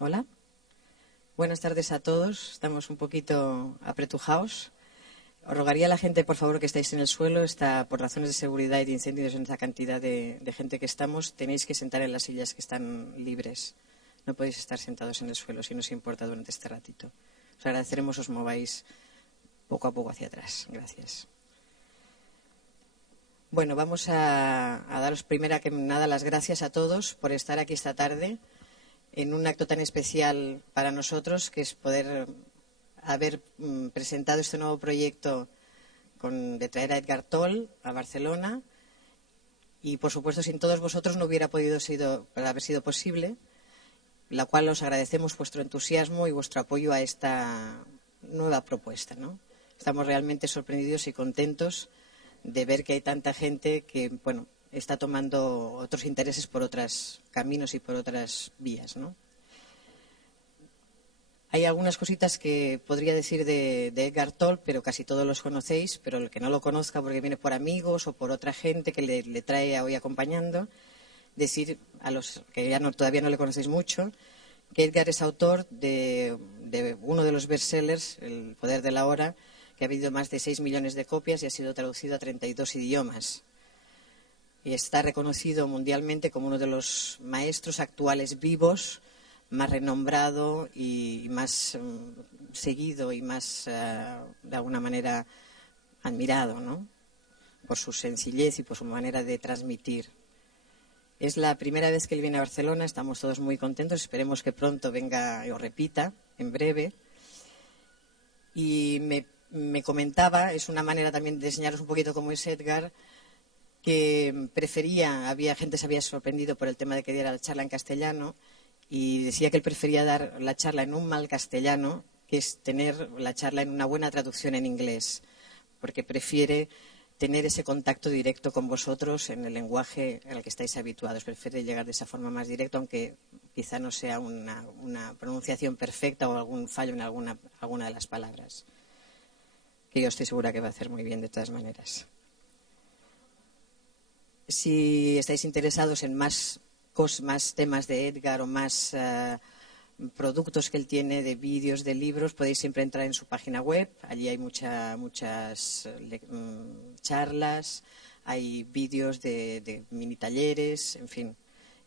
Hola. Buenas tardes a todos. Estamos un poquito apretujados. Os rogaría a la gente, por favor, que estéis en el suelo. Por razones de seguridad y de incendios en esta cantidad de gente que estamos, tenéis que sentar en las sillas que están libres. No podéis estar sentados en el suelo, si no os importa, durante este ratito. Os agradeceremos os mováis poco a poco hacia atrás. Gracias. Bueno, vamos a daros primero que nada las gracias a todos por estar aquí esta tarde en un acto tan especial para nosotros, que es poder haber presentado este nuevo proyecto de traer a Eckhart Tolle a Barcelona. Y, por supuesto, sin todos vosotros no hubiera podido haber sido posible, la cual os agradecemos vuestro entusiasmo y vuestro apoyo a esta nueva propuesta, ¿no? Estamos realmente sorprendidos y contentos de ver que hay tanta gente que, bueno, está tomando otros intereses por otros caminos y por otras vías, ¿no? Hay algunas cositas que podría decir de Eckhart Tolle, pero casi todos los conocéis, pero el que no lo conozca porque viene por amigos o por otra gente que le trae hoy acompañando, decir a los que todavía no le conocéis mucho, que Eckhart es autor de uno de los bestsellers, El poder de la hora, que ha vendido más de 6 millones de copias y ha sido traducido a 32 idiomas. Y está reconocido mundialmente como uno de los maestros actuales vivos más renombrado y más seguido y más, de alguna manera, admirado, ¿no? Por su sencillez y por su manera de transmitir. Es la primera vez que él viene a Barcelona, estamos todos muy contentos, esperemos que pronto venga o repita, en breve. Y me comentaba, es una manera también de enseñaros un poquito cómo es Edgar, que había gente que se había sorprendido por el tema de que diera la charla en castellano, y decía que él prefería dar la charla en un mal castellano, que es tener la charla en una buena traducción en inglés, porque prefiere tener ese contacto directo con vosotros en el lenguaje al que estáis habituados. Prefiere llegar de esa forma más directa, aunque quizá no sea una pronunciación perfecta o algún fallo en alguna de las palabras, que yo estoy segura que va a hacer muy bien de todas maneras. Si estáis interesados en más temas de Edgar o más productos que él tiene, de vídeos, de libros, podéis siempre entrar en su página web. Allí hay muchas charlas, hay vídeos de mini talleres, en fin.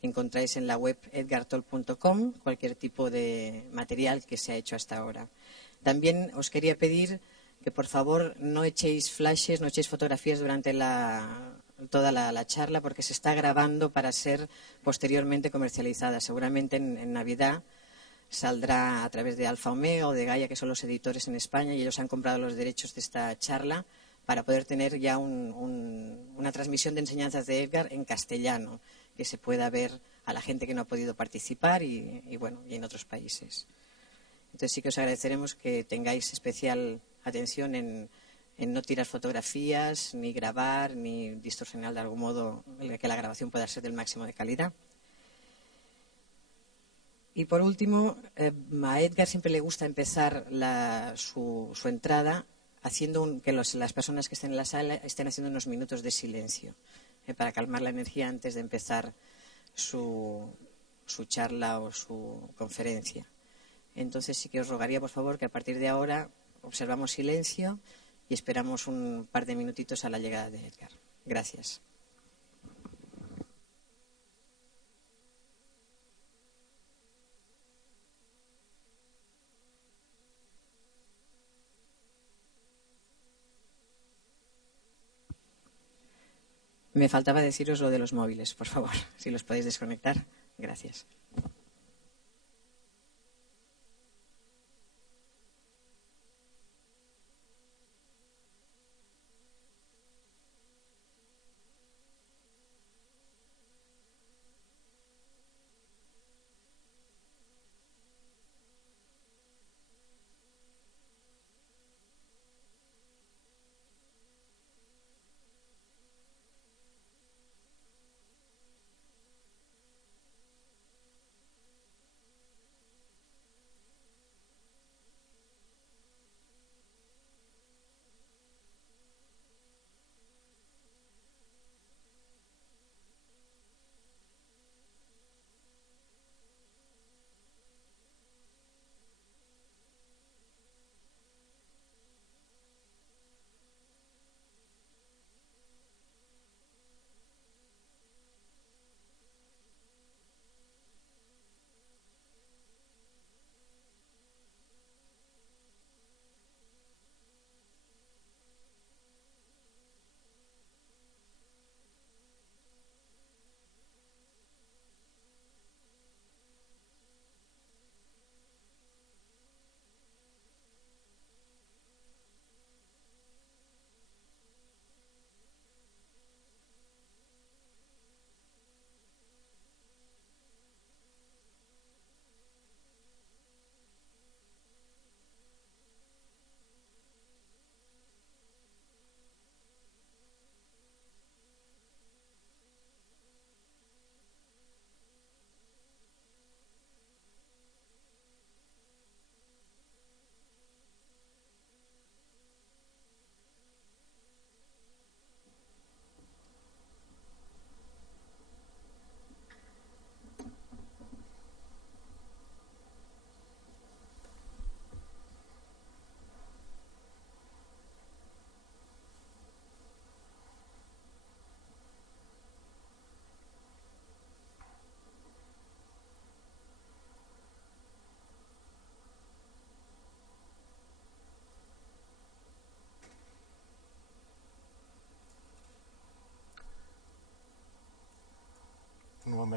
Encontráis en la web edgartolle.com cualquier tipo de material que se ha hecho hasta ahora. También os quería pedir que, por favor, no echéis flashes, no echéis fotografías durante toda la charla, porque se está grabando para ser posteriormente comercializada. Seguramente en Navidad saldrá a través de Alfa Omega o de Gaia, que son los editores en España, y ellos han comprado los derechos de esta charla para poder tener ya una transmisión de enseñanzas de Edgar en castellano, que se pueda ver a la gente que no ha podido participar y en otros países. Entonces sí que os agradeceremos que tengáis especial atención en no tirar fotografías, ni grabar, ni distorsionar de algún modo que la grabación pueda ser del máximo de calidad. Y por último, a Edgar siempre le gusta empezar su entrada haciendo que las personas que estén en la sala estén haciendo unos minutos de silencio, para calmar la energía antes de empezar su charla o su conferencia. Entonces sí que os rogaría, por favor, que a partir de ahora observamos silencio y esperamos un par de minutitos a la llegada de Edgar. Gracias. Me faltaba deciros lo de los móviles, por favor, si los podéis desconectar. Gracias.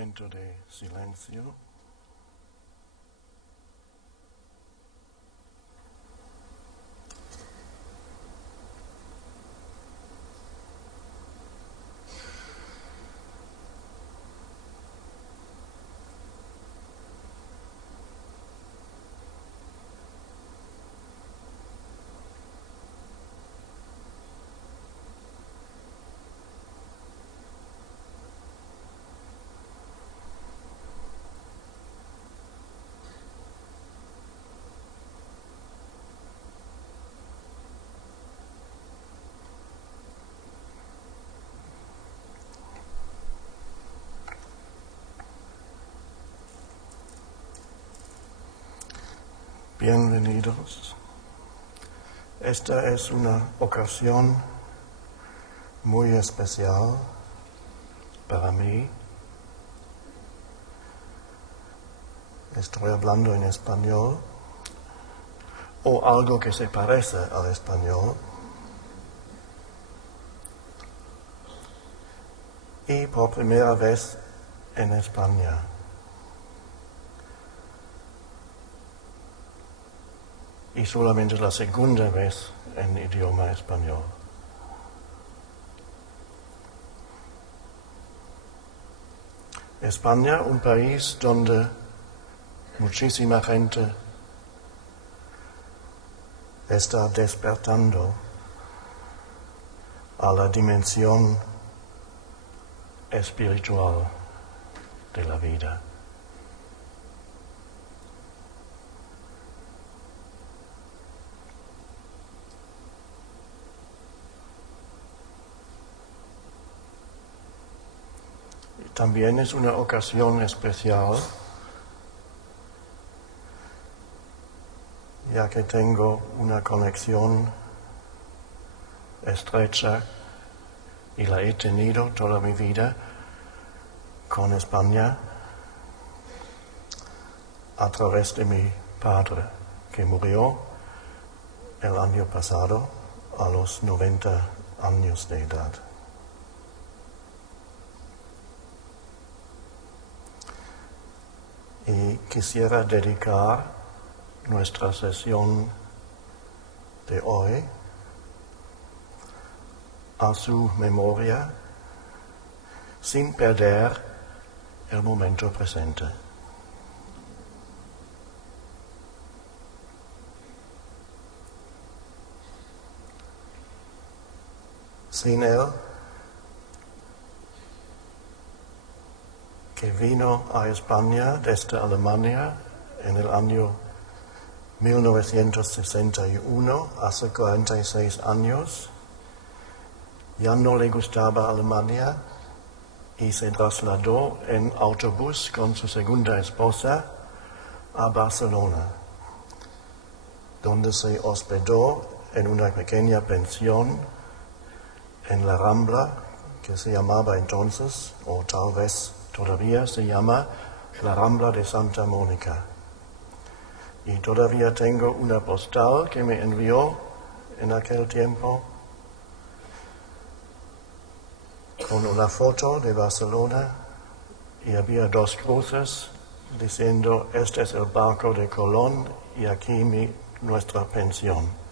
momento de silencio. Bienvenidos. Esta es una ocasión muy especial para mí. Estoy hablando en español, o algo que se parece al español. Y por primera vez en España. Y solamente la segunda vez en idioma español. España, un país donde muchísima gente está despertando a la dimensión espiritual de la vida. También es una ocasión especial, ya que tengo una conexión estrecha y la he tenido toda mi vida con España a través de mi padre, que murió el año pasado a los 90 años de edad. Y quisiera dedicar nuestra sesión de hoy a su memoria sin perder el momento presente. Sin él, que vino a España desde Alemania en el año 1961, hace 46 años, ya no le gustaba Alemania y se trasladó en autobús con su segunda esposa a Barcelona, donde se hospedó en una pequeña pensión en la Rambla, que se llamaba entonces, o tal vez todavía se llama, la Rambla de Santa Mónica. Y todavía tengo una postal que me envió en aquel tiempo con una foto de Barcelona y había dos cruces diciendo: este es el barco de Colón y aquí nuestra pensión.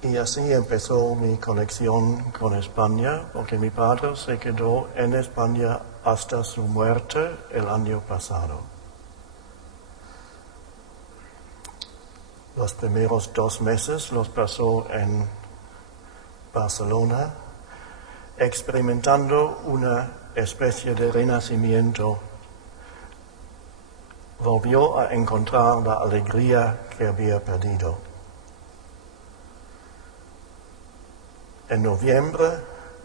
Y así empezó mi conexión con España, porque mi padre se quedó en España hasta su muerte el año pasado. Los primeros 2 meses los pasó en Barcelona, experimentando una especie de renacimiento. Volvió a encontrar la alegría que había perdido. En noviembre,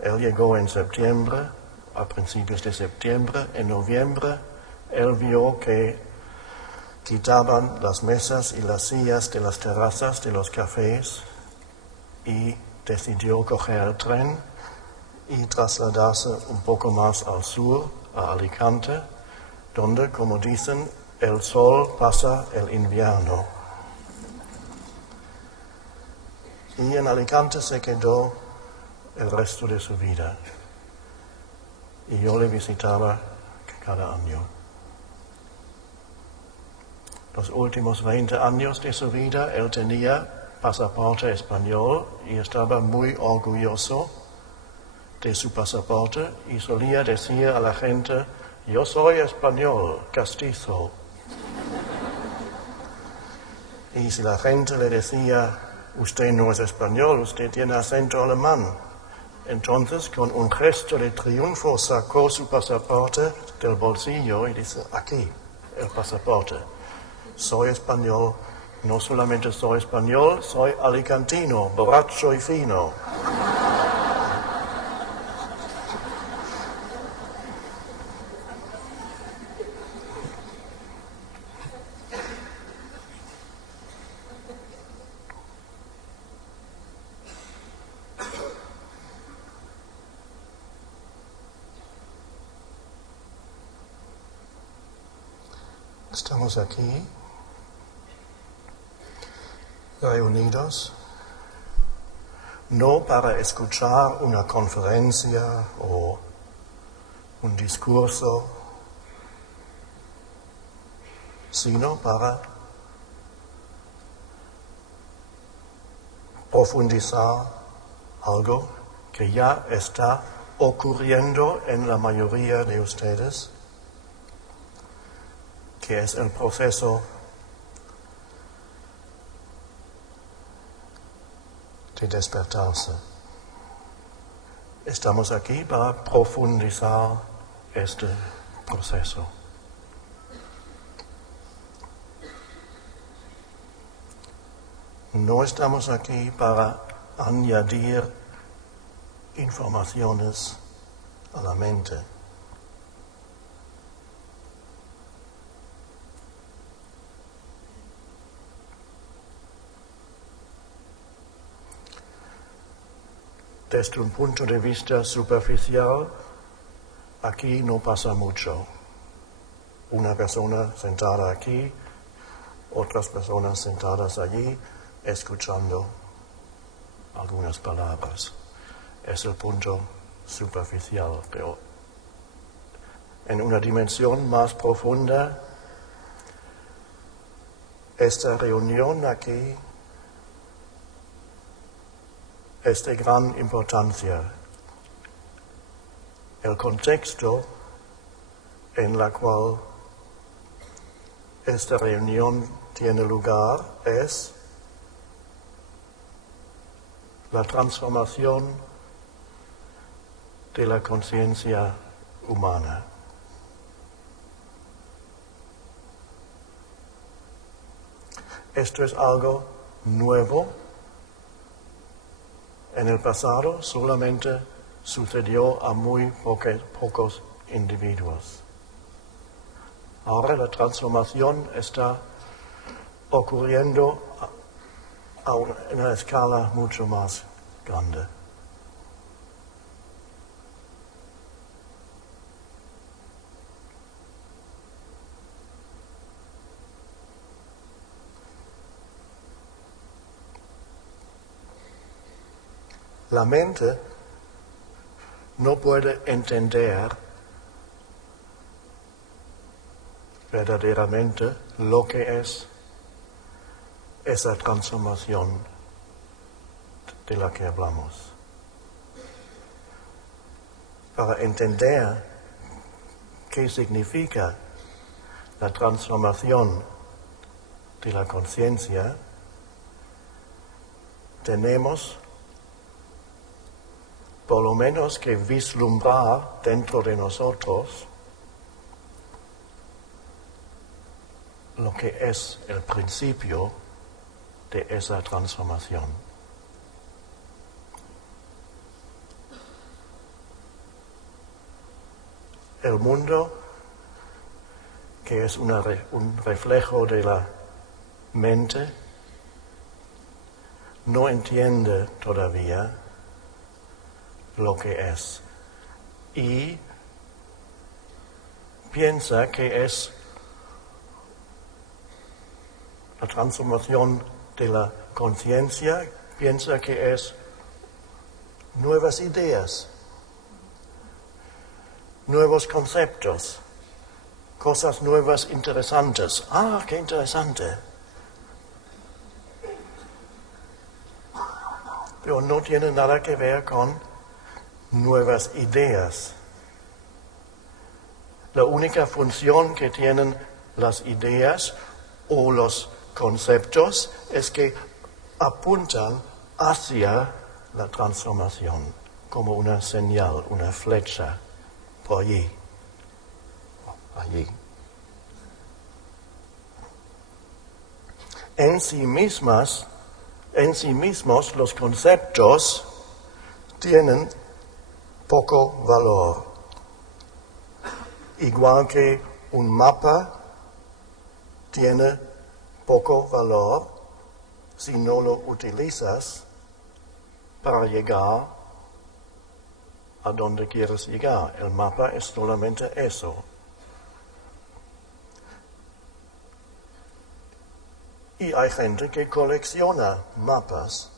él llegó en septiembre, a principios de septiembre. En noviembre, él vio que quitaban las mesas y las sillas de las terrazas de los cafés y decidió coger el tren y trasladarse un poco más al sur, a Alicante, donde, como dicen, el sol pasa el invierno. Y en Alicante se quedó el resto de su vida. y yo le visitaba cada año. Los últimos 20 años de su vida él tenía pasaporte español y estaba muy orgulloso de su pasaporte y solía decir a la gente: yo soy español, castizo. Y si la gente le decía: usted no es español, usted tiene acento alemán, entonces con un gesto de triunfo sacó su pasaporte del bolsillo y dice: aquí, el pasaporte. Soy español, no solamente soy español, soy alicantino, borracho y fino. Estamos aquí, reunidos, no para escuchar una conferencia o un discurso, sino para profundizar algo que ya está ocurriendo en la mayoría de ustedes, que es el proceso de despertarse. Estamos aquí para profundizar este proceso. No estamos aquí para añadir informaciones a la mente. Desde un punto de vista superficial, aquí no pasa mucho. Una persona sentada aquí, otras personas sentadas allí, escuchando algunas palabras. Es el punto superficial, pero en una dimensión más profunda, esta reunión aquí es de gran importancia. El contexto en el cual esta reunión tiene lugar es la transformación de la conciencia humana. Esto es algo nuevo. En el pasado solamente sucedió a muy pocos individuos. Ahora la transformación está ocurriendo a una escala mucho más grande. La mente no puede entender verdaderamente lo que es esa transformación de la que hablamos. Para entender qué significa la transformación de la conciencia, tenemos por lo menos que vislumbrar dentro de nosotros lo que es el principio de esa transformación. El mundo, que es un reflejo de la mente, no entiende todavía lo que es y piensa que es la transformación de la conciencia, piensa que es nuevas ideas. nuevos conceptos, cosas nuevas interesantes. Ah, qué interesante. Pero no tiene nada que ver con nuevas ideas. La única función que tienen las ideas o los conceptos es que apuntan hacia la transformación, como una señal, una flecha, por allí, allí. En sí mismos, los conceptos tienen poco valor. Igual que un mapa tiene poco valor si no lo utilizas para llegar a donde quieres llegar. El mapa es solamente eso. Y hay gente que colecciona mapas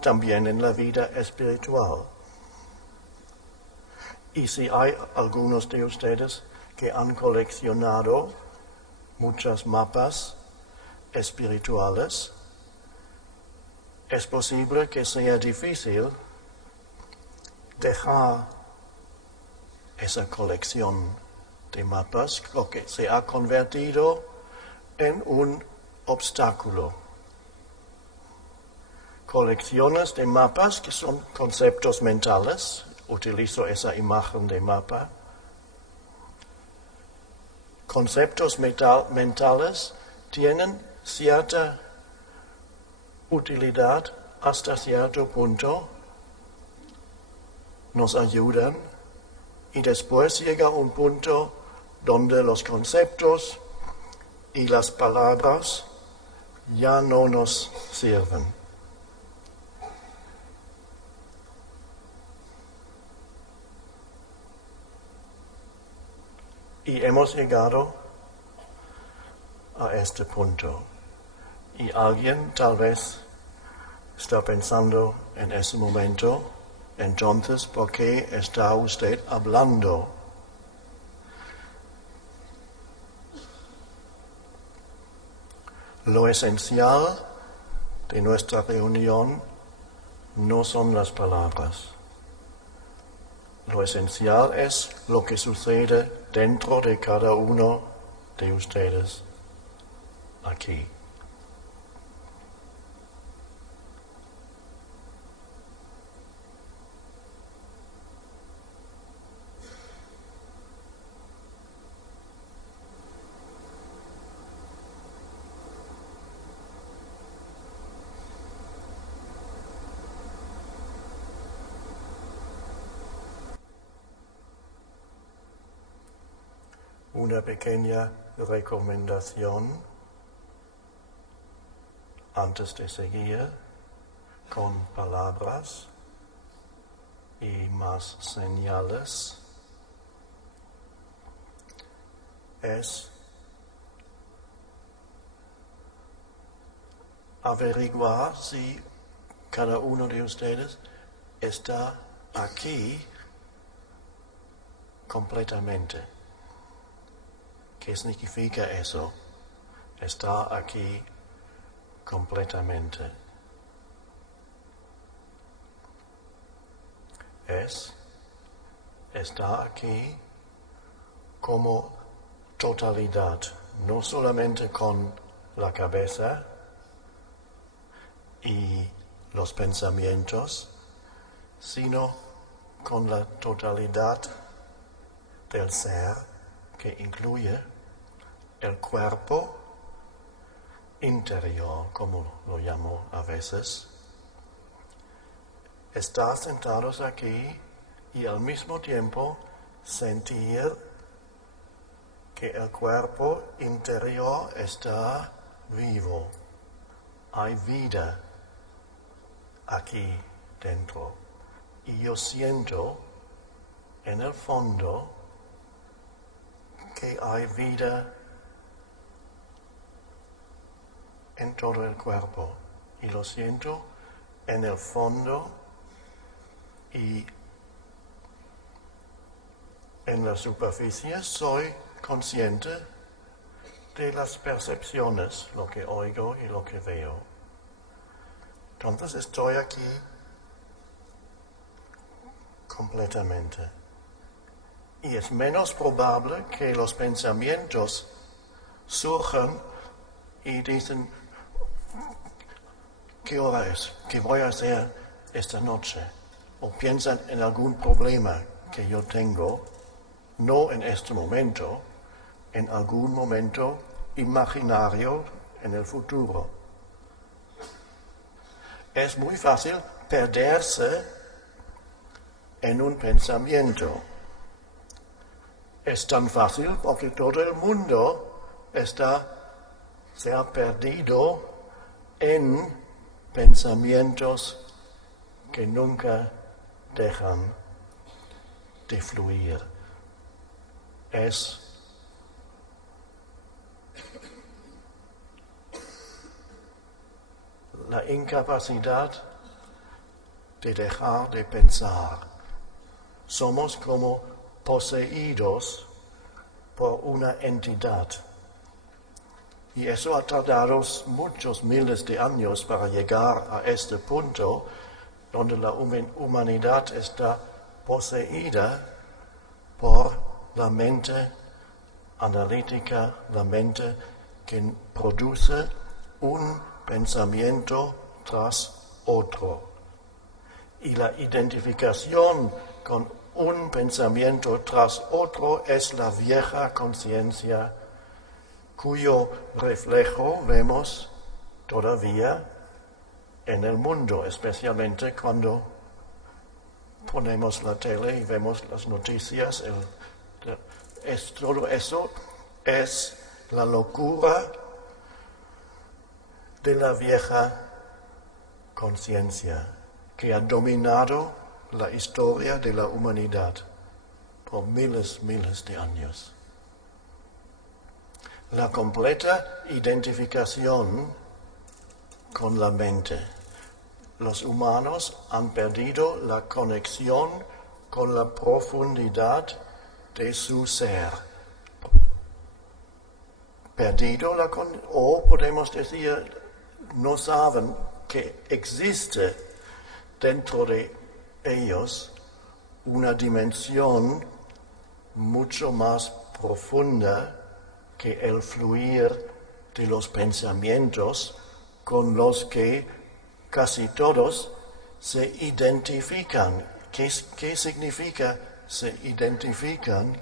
también en la vida espiritual. Y si hay algunos de ustedes que han coleccionado muchos mapas espirituales, es posible que sea difícil dejar esa colección de mapas, porque se ha convertido en un obstáculo. Colecciones de mapas que son conceptos mentales, utilizo esa imagen de mapa. Conceptos mentales tienen cierta utilidad hasta cierto punto, nos ayudan y después llega un punto donde los conceptos y las palabras ya no nos sirven. Y hemos llegado a este punto. Y alguien tal vez está pensando en ese momento, entonces, ¿por qué está usted hablando? Lo esencial de nuestra reunión no son las palabras. Lo esencial es lo que sucede dentro de cada uno de ustedes aquí. Una pequeña recomendación antes de seguir con palabras y más señales es averiguar si cada uno de ustedes está aquí completamente. ¿Qué significa eso? Está aquí completamente. Está aquí como totalidad, no solamente con la cabeza y los pensamientos, sino con la totalidad del ser que incluye el cuerpo interior, como lo llamo a veces. Estar sentados aquí y al mismo tiempo sentir que el cuerpo interior está vivo. Hay vida aquí dentro. Y yo siento en el fondo que hay vida en todo el cuerpo. Y lo siento en el fondo y en la superficie soy consciente de las percepciones, lo que oigo y lo que veo. Entonces estoy aquí completamente. Y es menos probable que los pensamientos surjan y dicen, ¿qué hora es? ¿Qué voy a hacer esta noche? O piensan en algún problema que yo tengo, no en este momento, en algún momento imaginario en el futuro. Es muy fácil perderse en un pensamiento. Es tan fácil porque todo el mundo se ha perdido en pensamientos que nunca dejan de fluir. Es la incapacidad de dejar de pensar. Somos como poseídos por una entidad. Y eso ha tardado muchos miles de años para llegar a este punto donde la humanidad está poseída por la mente analítica, la mente que produce un pensamiento tras otro. Y la identificación con un pensamiento tras otro es la vieja conciencia cuyo reflejo vemos todavía en el mundo, especialmente cuando ponemos la tele y vemos las noticias. Todo eso es la locura de la vieja conciencia que ha dominado la historia de la humanidad por miles de años. La completa identificación con la mente. Los humanos han perdido la conexión con la profundidad de su ser. O podemos decir, no saben que existe dentro de ellos una dimensión mucho más profunda que el fluir de los pensamientos con los que casi todos se identifican. ¿Qué significa se identifican?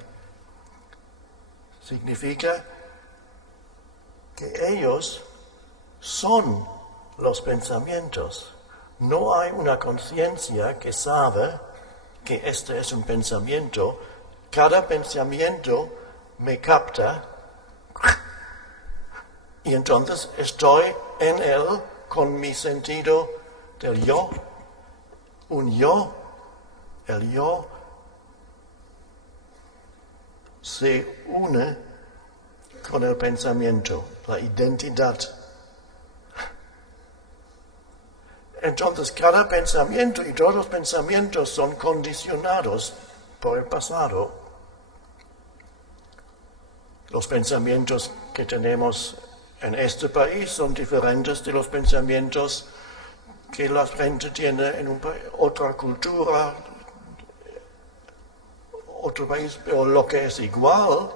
Significa que ellos son los pensamientos. No hay una conciencia que sabe que este es un pensamiento. Cada pensamiento me capta y entonces estoy en él con mi sentido del yo. El yo se une con el pensamiento, la identidad. Entonces cada pensamiento y todos los pensamientos son condicionados por el pasado. Los pensamientos que tenemos en este país son diferentes de los pensamientos que la gente tiene en otra cultura, otro país, pero lo que es igual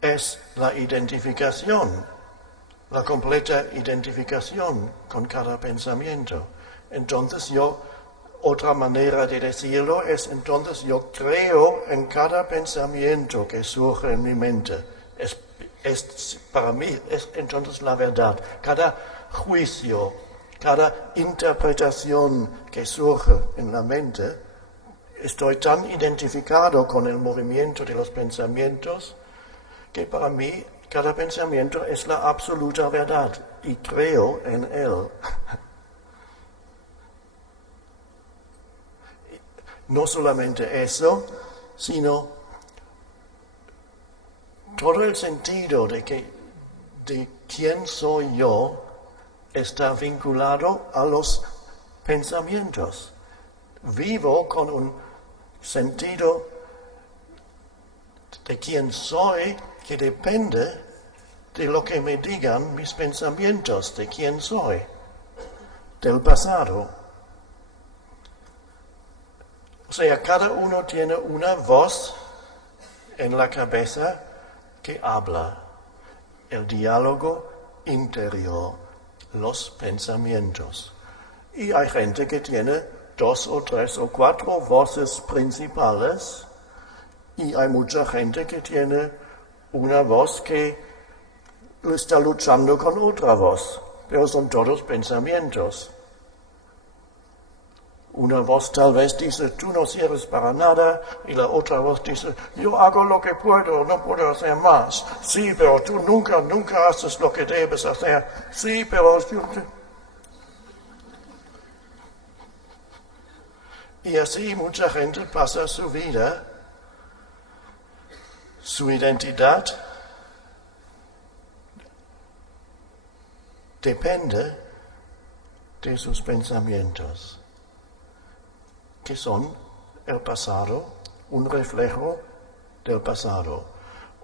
es la identificación, la completa identificación con cada pensamiento. Entonces otra manera de decirlo es, entonces yo creo en cada pensamiento que surge en mi mente. Para mí es entonces la verdad. Cada juicio, cada interpretación que surge en la mente, estoy tan identificado con el movimiento de los pensamientos que para mí cada pensamiento es la absoluta verdad y creo en él. No solamente eso, sino todo el sentido de quién soy yo está vinculado a los pensamientos. Vivo con un sentido de quién soy, que depende de lo que me digan mis pensamientos, de quién soy, del pasado. O sea, cada uno tiene una voz en la cabeza que habla, el diálogo interior, los pensamientos. Y hay gente que tiene 2 o 3 o 4 voces principales, y hay mucha gente que tiene una voz que está luchando con otra voz, pero son todos pensamientos. Una voz tal vez dice, tú no sirves para nada, y la otra voz dice, yo hago lo que puedo, no puedo hacer más. Sí, pero tú nunca haces lo que debes hacer. Sí, pero yo... Y así mucha gente pasa su vida, su identidad depende de sus pensamientos, que son el pasado, un reflejo del pasado.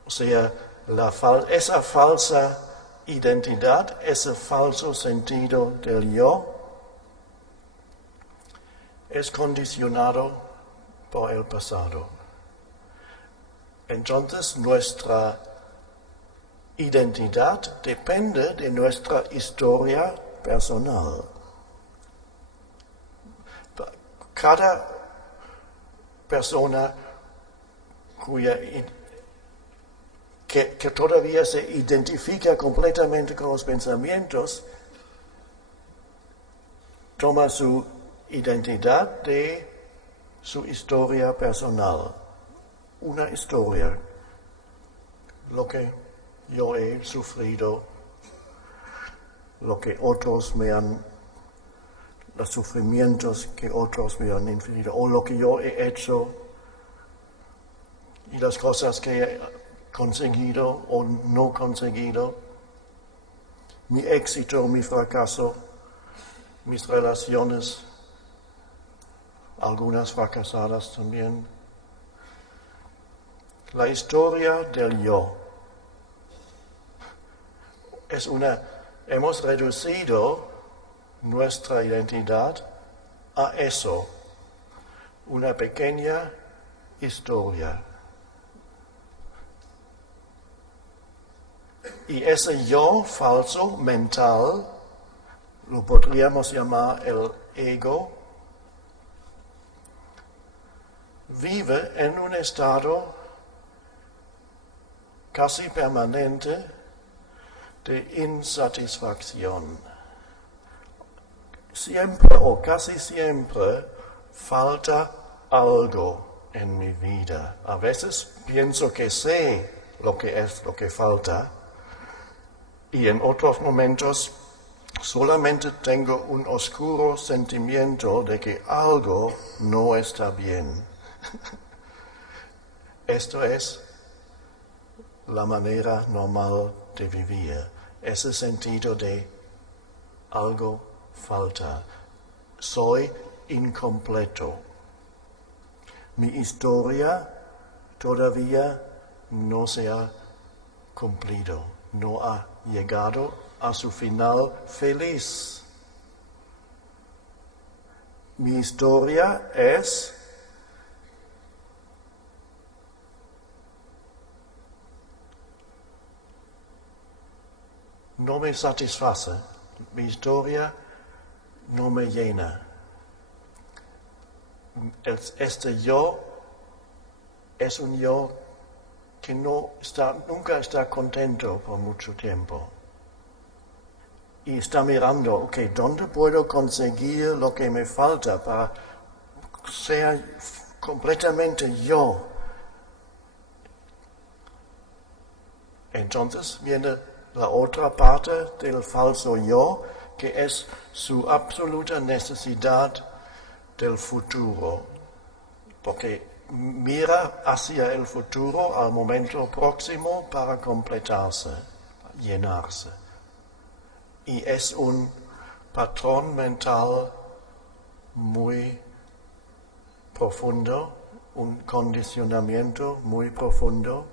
O sea, esa falsa identidad, ese falso sentido del yo, es condicionado por el pasado. Entonces, nuestra identidad depende de nuestra historia personal. Cada persona que todavía se identifica completamente con los pensamientos, toma su identidad de su historia personal. Una historia, lo que yo he sufrido, lo que otros me han, los sufrimientos que otros me han infligido, o lo que yo he hecho, y las cosas que he conseguido o no conseguido, mi éxito, mi fracaso, mis relaciones, algunas fracasadas también. La historia del yo hemos reducido nuestra identidad a eso, una pequeña historia. Y ese yo falso mental, lo podríamos llamar el ego, vive en un estado casi permanente de insatisfacción. Siempre o casi siempre falta algo en mi vida. A veces pienso que sé lo que es lo que falta, y en otros momentos solamente tengo un oscuro sentimiento de que algo no está bien. Esto es la manera normal de vivir, ese sentido de algo falta. Soy incompleto. Mi historia todavía no se ha cumplido, no ha llegado a su final feliz. Mi historia es no me satisface, mi historia no me llena. Este yo es un yo que nunca está contento por mucho tiempo. Y está mirando, ok, ¿dónde puedo conseguir lo que me falta para ser completamente yo? Entonces viene la otra parte del falso yo, que es su absoluta necesidad del futuro, porque mira hacia el futuro al momento próximo para completarse, llenarse. Y es un patrón mental muy profundo un condicionamiento muy profundo,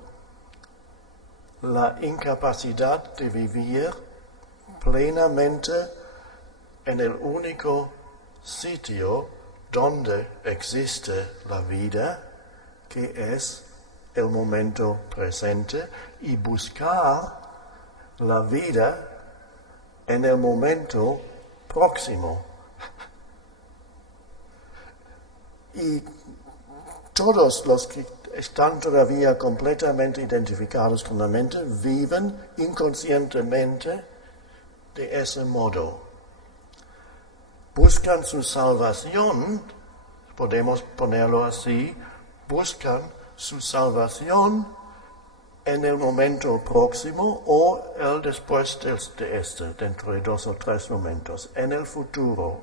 la incapacidad de vivir plenamente en el único sitio donde existe la vida, que es el momento presente, y buscar la vida en el momento próximo. Y todos los que están todavía completamente identificados con la mente viven inconscientemente de ese modo. Buscan su salvación, podemos ponerlo así, buscan su salvación en el momento próximo o el después de este, dentro de 2 o 3 momentos, en el futuro.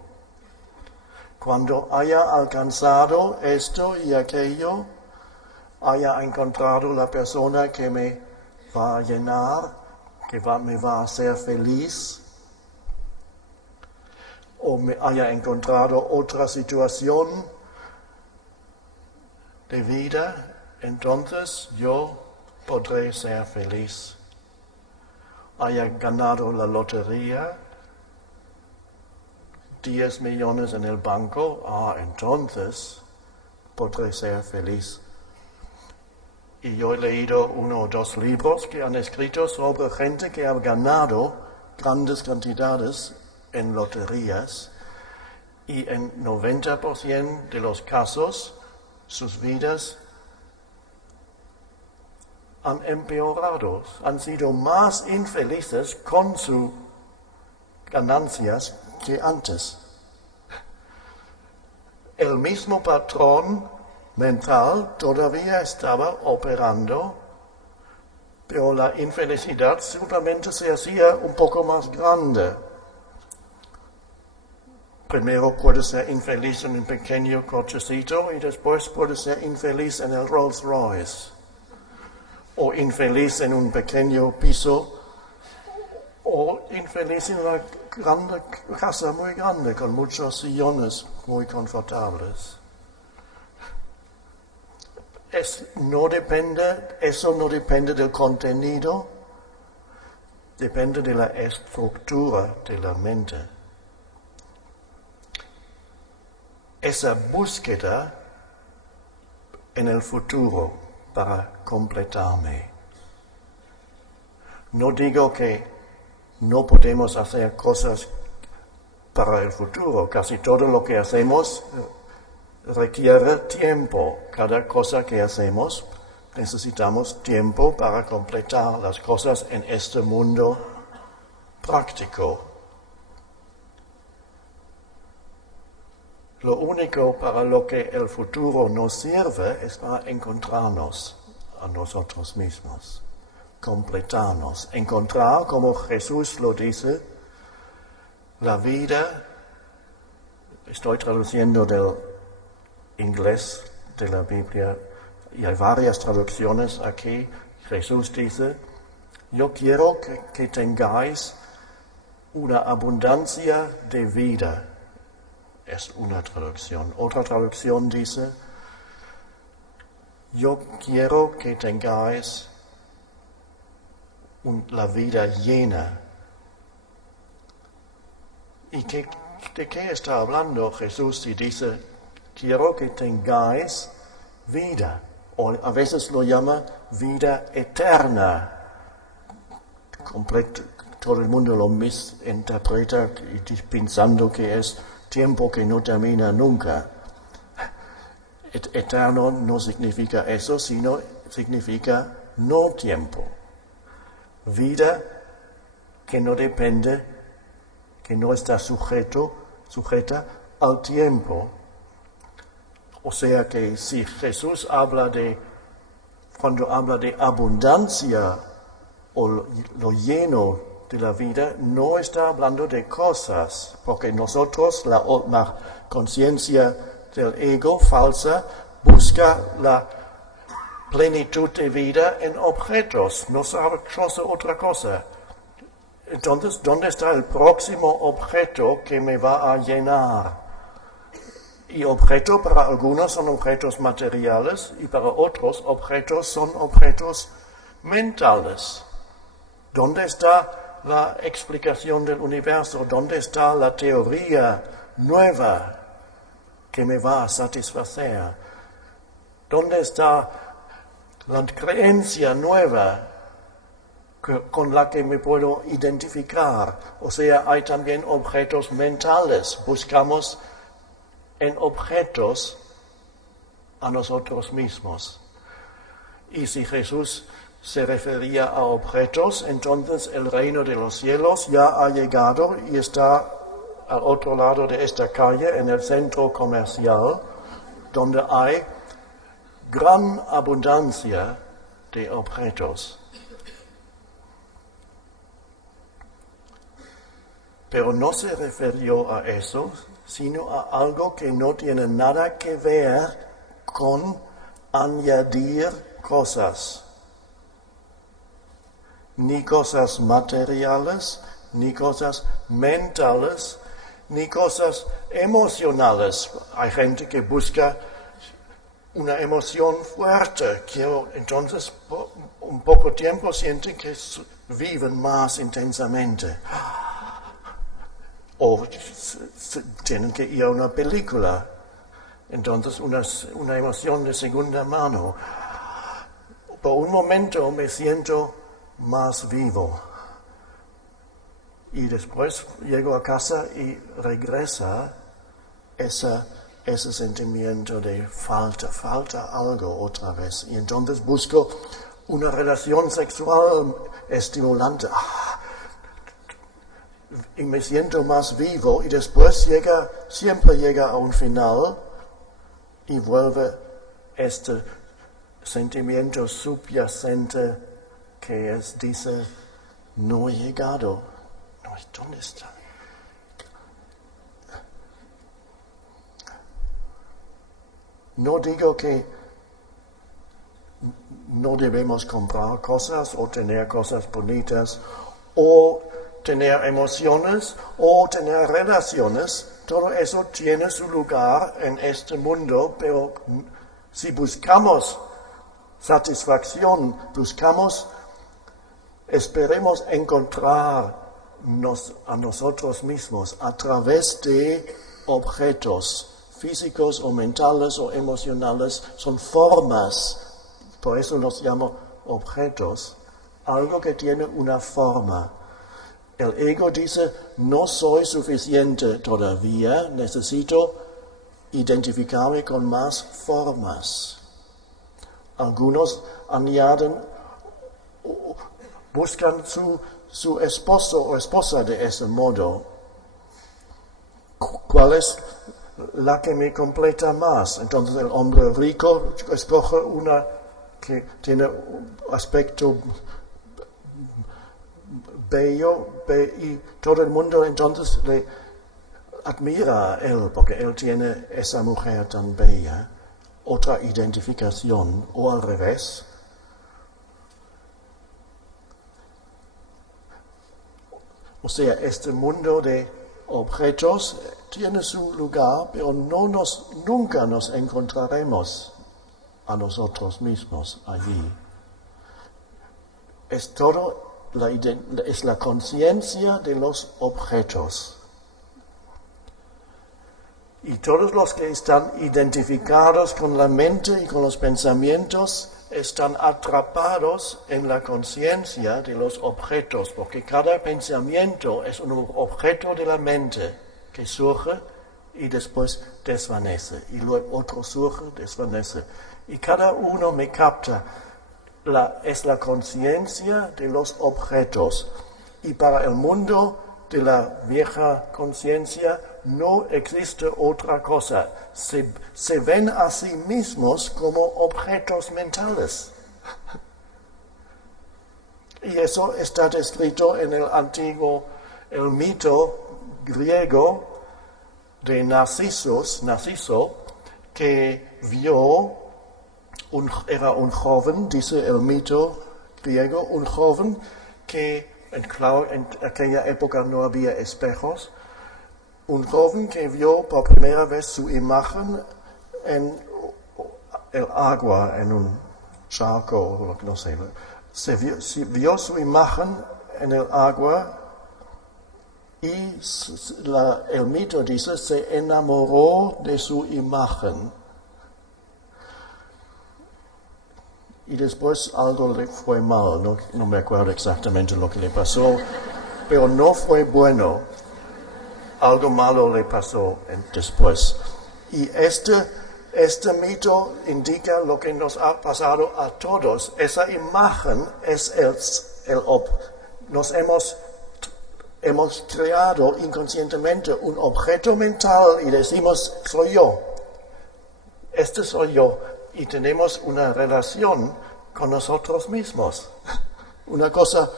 Cuando haya alcanzado esto y aquello, haya encontrado la persona que me va a llenar, que me va a hacer feliz, o me haya encontrado otra situación de vida, entonces yo podré ser feliz. Haya ganado la lotería, 10 millones en el banco, entonces podré ser feliz. Y yo he leído 1 o 2 libros que han escrito sobre gente que ha ganado grandes cantidades en loterías, y en 90% de los casos sus vidas han empeorado, han sido más infelices con sus ganancias que antes. El mismo patrón mental todavía estaba operando, pero la infelicidad simplemente se hacía un poco más grande. Primero puede ser infeliz en un pequeño cochecito y después puede ser infeliz en el Rolls Royce, o infeliz en un pequeño piso, o infeliz en una casa muy grande con muchos sillones muy confortables. Eso no depende del contenido, depende de la estructura de la mente. Esa búsqueda en el futuro para completarme. No digo que no podemos hacer cosas para el futuro. Casi todo lo que hacemos requiere tiempo. Cada cosa que hacemos necesitamos tiempo para completar las cosas en este mundo práctico. Lo único para lo que el futuro nos sirve es para encontrarnos a nosotros mismos, completarnos, encontrar, como Jesús lo dice, la vida. Estoy traduciendo del inglés de la Biblia y hay varias traducciones aquí. Jesús dice: yo quiero que tengáis una abundancia de vida. Es una traducción. Otra traducción dice: yo quiero que tengáis la vida llena. ¿Y de qué está hablando Jesús si dice: quiero que tengáis vida? O a veces lo llama vida eterna. Todo el mundo lo misinterpreta pensando que es tiempo que no termina nunca. Eterno no significa eso, sino significa no tiempo. Vida que no depende, que no está sujeta al tiempo. O sea que si Jesús cuando habla de abundancia o lo lleno de la vida, no está hablando de cosas, porque nosotros, la conciencia del ego falsa, busca la plenitud de vida en objetos, no sabe otra cosa. Entonces, ¿dónde está el próximo objeto que me va a llenar? Y objeto para algunos son objetos materiales y para otros objetos son objetos mentales. ¿Dónde está la explicación del universo? ¿Dónde está la teoría nueva que me va a satisfacer? ¿Dónde está la creencia nueva con la que me puedo identificar? O sea, hay también objetos mentales. Buscamos en objetos a nosotros mismos. Y si Jesús se refería a objetos, entonces el reino de los cielos ya ha llegado y está al otro lado de esta calle, en el centro comercial, donde hay gran abundancia de objetos. Pero no se refirió a eso, sino a algo que no tiene nada que ver con añadir cosas. Ni cosas materiales, ni cosas mentales, ni cosas emocionales. Hay gente que busca una emoción fuerte, entonces por un poco tiempo sienten que viven más intensamente. O tienen que ir a una película, entonces una emoción de segunda mano. Por un momento me siento más vivo. Y después llego a casa y regresa ese sentimiento de falta algo otra vez. Y entonces busco una relación sexual estimulante. Y me siento más vivo y después siempre llega a un final y vuelve este sentimiento subyacente que dice, no he llegado. ¿Dónde está? No digo que no debemos comprar cosas o tener cosas bonitas o tener emociones o tener relaciones. Todo eso tiene su lugar en este mundo, pero si buscamos satisfacción, esperemos encontrarnos a nosotros mismos a través de objetos físicos o mentales o emocionales. Son formas, por eso los llamo objetos, algo que tiene una forma. El ego dice, no soy suficiente todavía, necesito identificarme con más formas. Algunos añaden, buscan su esposo o esposa de ese modo. ¿Cuál es la que me completa más? Entonces el hombre rico escoge una que tiene un aspecto bello y todo el mundo entonces le admira a él porque él tiene esa mujer tan bella. Otra identificación, o al revés. O sea, este mundo de objetos tiene su lugar, pero nunca nos encontraremos a nosotros mismos allí. Es la conciencia de los objetos. Y todos los que están identificados con la mente y con los pensamientos están atrapados en la conciencia de los objetos, porque cada pensamiento es un objeto de la mente que surge y después desvanece, y luego otro surge, desvanece. Y cada uno me capta. Es la conciencia de los objetos. Y para el mundo de la vieja conciencia no existe otra cosa. Se ven a sí mismos como objetos mentales. Y eso está descrito en el mito griego de Narciso, que vio, era un joven, dice el mito griego, un joven que, claro, en aquella época no había espejos, un joven que vio por primera vez su imagen en el agua, en un charco, no sé, vio su imagen en el agua y el mito dice se enamoró de su imagen. Y después algo le fue mal, no me acuerdo exactamente lo que le pasó, pero no fue bueno. Algo malo le pasó después. Y este mito indica lo que nos ha pasado a todos. Esa imagen es nos hemos creado inconscientemente un objeto mental y decimos, soy yo. Este soy yo. Y tenemos una relación con nosotros mismos. Una cosa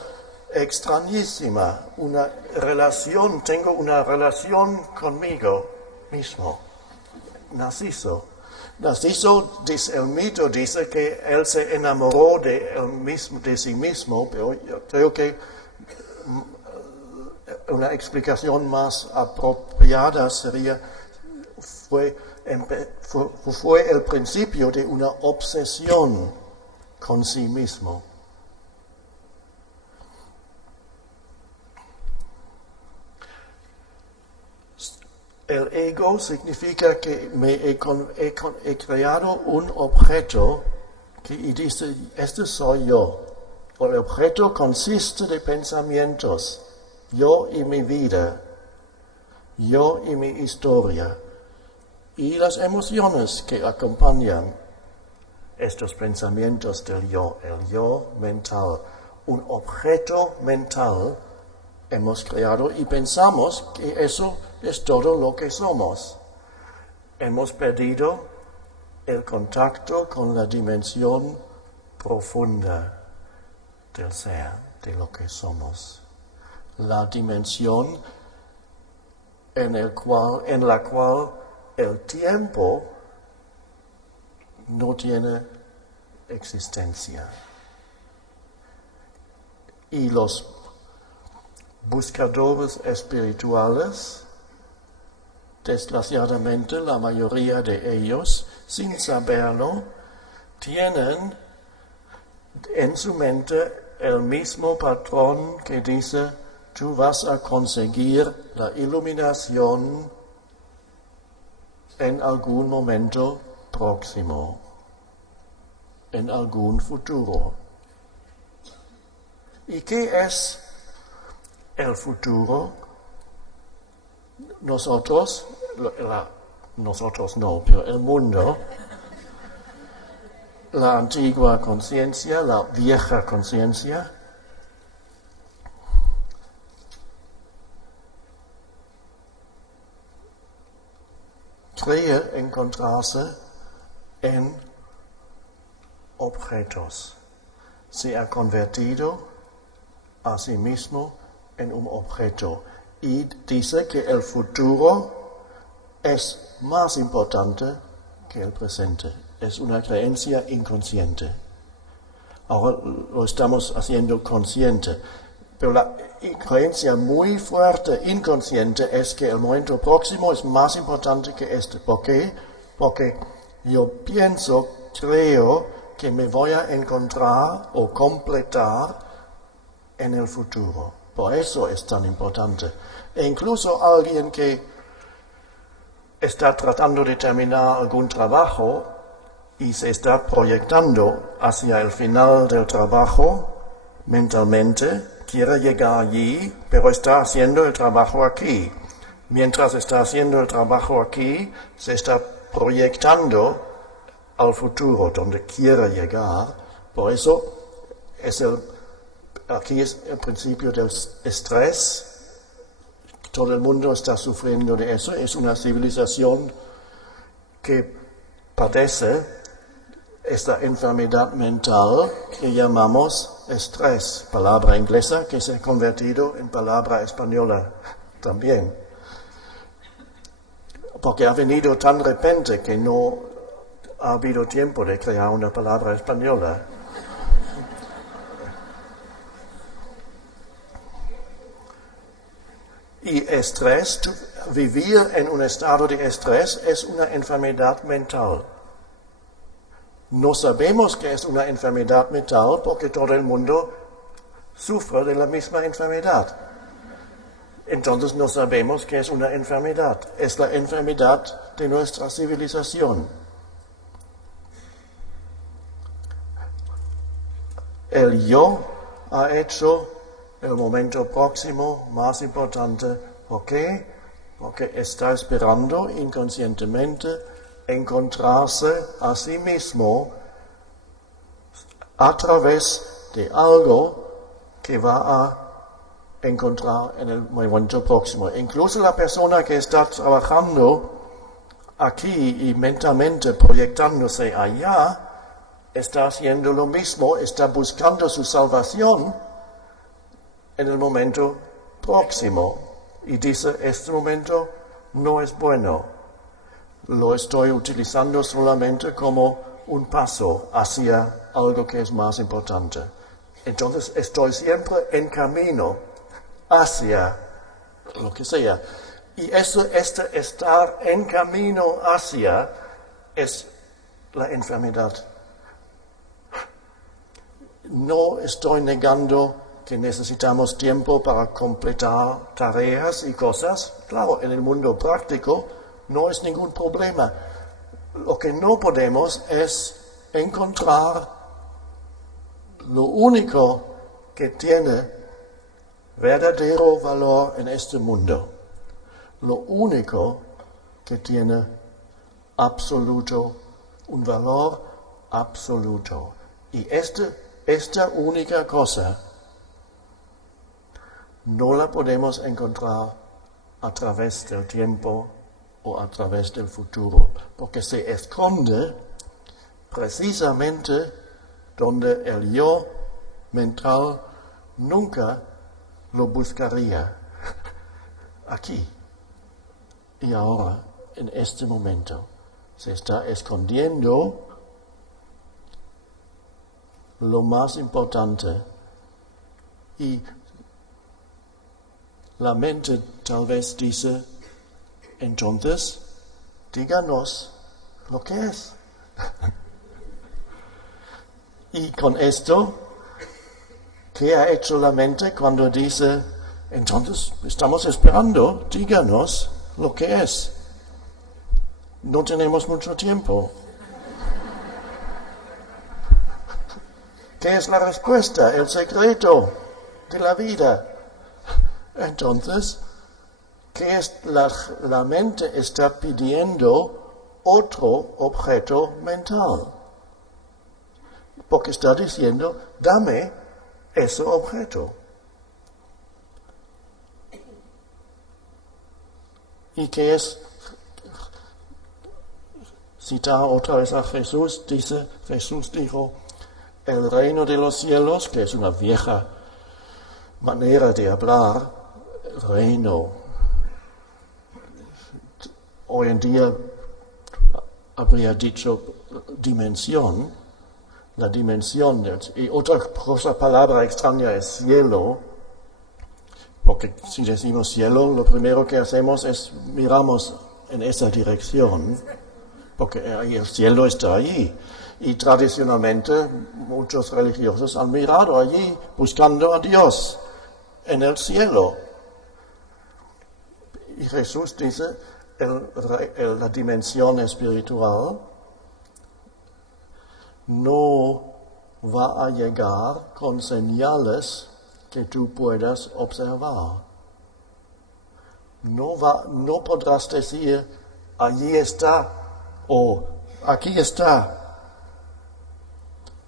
extrañísima, tengo una relación conmigo mismo. Narciso, el mito dice que él se enamoró de sí mismo, pero yo creo que una explicación más apropiada sería fue el principio de una obsesión con sí mismo. El ego significa que he creado un objeto y dice, este soy yo. El objeto consiste de pensamientos, yo y mi vida, yo y mi historia, y las emociones que acompañan estos pensamientos del yo, el yo mental. Un objeto mental hemos creado y pensamos que eso es todo lo que somos. Hemos perdido el contacto con la dimensión profunda del ser, de lo que somos. La dimensión en la cual el tiempo no tiene existencia. Y los buscadores espirituales, desgraciadamente la mayoría de ellos, sin saberlo, tienen en su mente el mismo patrón que dice, tú vas a conseguir la iluminación en algún momento próximo, en algún futuro. ¿Y qué es el futuro? Nosotros no, pero el mundo, la antigua conciencia, la vieja conciencia, cree encontrarse en objetos. Se ha convertido a sí mismo en un objeto y dice que el futuro es más importante que el presente. Es una creencia inconsciente. Ahora lo estamos haciendo consciente. Pero la creencia muy fuerte, inconsciente, es que el momento próximo es más importante que este. ¿Por qué? Porque yo creo que me voy a encontrar o completar en el futuro. Por eso es tan importante. E incluso alguien que está tratando de terminar algún trabajo y se está proyectando hacia el final del trabajo mentalmente, quiere llegar allí, pero está haciendo el trabajo aquí. Mientras está haciendo el trabajo aquí, se está proyectando al futuro, donde quiere llegar. Por eso, aquí es el principio del estrés. Todo el mundo está sufriendo de eso. Es una civilización que padece esta enfermedad mental que llamamos estrés, palabra inglesa que se ha convertido en palabra española también. Porque ha venido tan de repente que no ha habido tiempo de crear una palabra española. Y estrés, vivir en un estado de estrés es una enfermedad mental. No sabemos que es una enfermedad mental porque todo el mundo sufre de la misma enfermedad. Entonces no sabemos que es una enfermedad. Es la enfermedad de nuestra civilización. El yo ha hecho el momento próximo más importante. ¿Por qué? Porque está esperando inconscientemente encontrarse a sí mismo a través de algo que va a encontrar en el momento próximo. Incluso la persona que está trabajando aquí y mentalmente proyectándose allá, está haciendo lo mismo, está buscando su salvación en el momento próximo. Y dice, este momento no es bueno. Lo estoy utilizando solamente como un paso hacia algo que es más importante. Entonces estoy siempre en camino hacia lo que sea. Y este estar en camino hacia es la enfermedad. No estoy negando que necesitamos tiempo para completar tareas y cosas. Claro, en el mundo práctico no es ningún problema. Lo que no podemos es encontrar lo único que tiene verdadero valor en este mundo. Lo único que tiene un valor absoluto. Y esta única cosa no la podemos encontrar a través del tiempo o a través del futuro, porque se esconde precisamente donde el yo mental nunca lo buscaría, aquí y ahora, en este momento. Se está escondiendo lo más importante y la mente tal vez dice, entonces, díganos lo que es. Y con esto, ¿qué ha hecho la mente cuando dice, entonces, estamos esperando, díganos lo que es? No tenemos mucho tiempo. ¿Qué es la respuesta? El secreto de la vida. Entonces, ¿qué es la mente está pidiendo otro objeto mental? Porque está diciendo, dame ese objeto. ¿Y qué es? Citar otra vez a Jesús, Jesús dijo, el reino de los cielos, que es una vieja manera de hablar, reino. Hoy en día habría dicho dimensión, la dimensión, y otra palabra extraña es cielo, porque si decimos cielo, lo primero que hacemos es miramos en esa dirección, porque el cielo está allí. Y tradicionalmente muchos religiosos han mirado allí buscando a Dios en el cielo. Y Jesús dice, la dimensión espiritual no va a llegar con señales que tú puedas observar. No podrás decir, allí está o aquí está,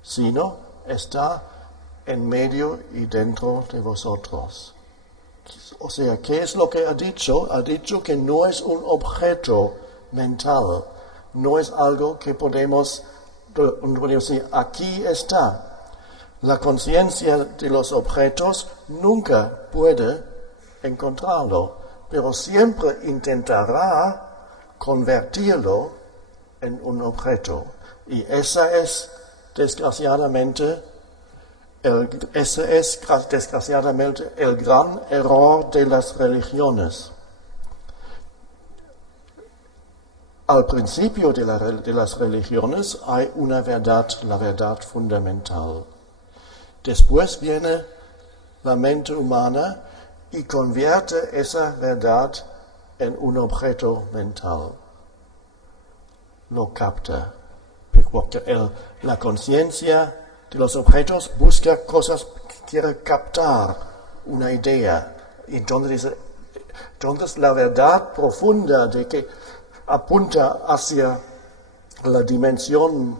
sino está en medio y dentro de vosotros. O sea, ¿qué es lo que ha dicho? Ha dicho que no es un objeto mental, no es algo que podemos decir, aquí está. La conciencia de los objetos nunca puede encontrarlo, pero siempre intentará convertirlo en un objeto. Y esa es, desgraciadamente, Ese es desgraciadamente el gran error de las religiones. Al principio de las religiones hay una verdad, la verdad fundamental. Después viene la mente humana y convierte esa verdad en un objeto mental. Lo capta. Porque la conciencia de los objetos busca cosas, quiere captar una idea. Entonces la verdad profunda de que apunta hacia la dimensión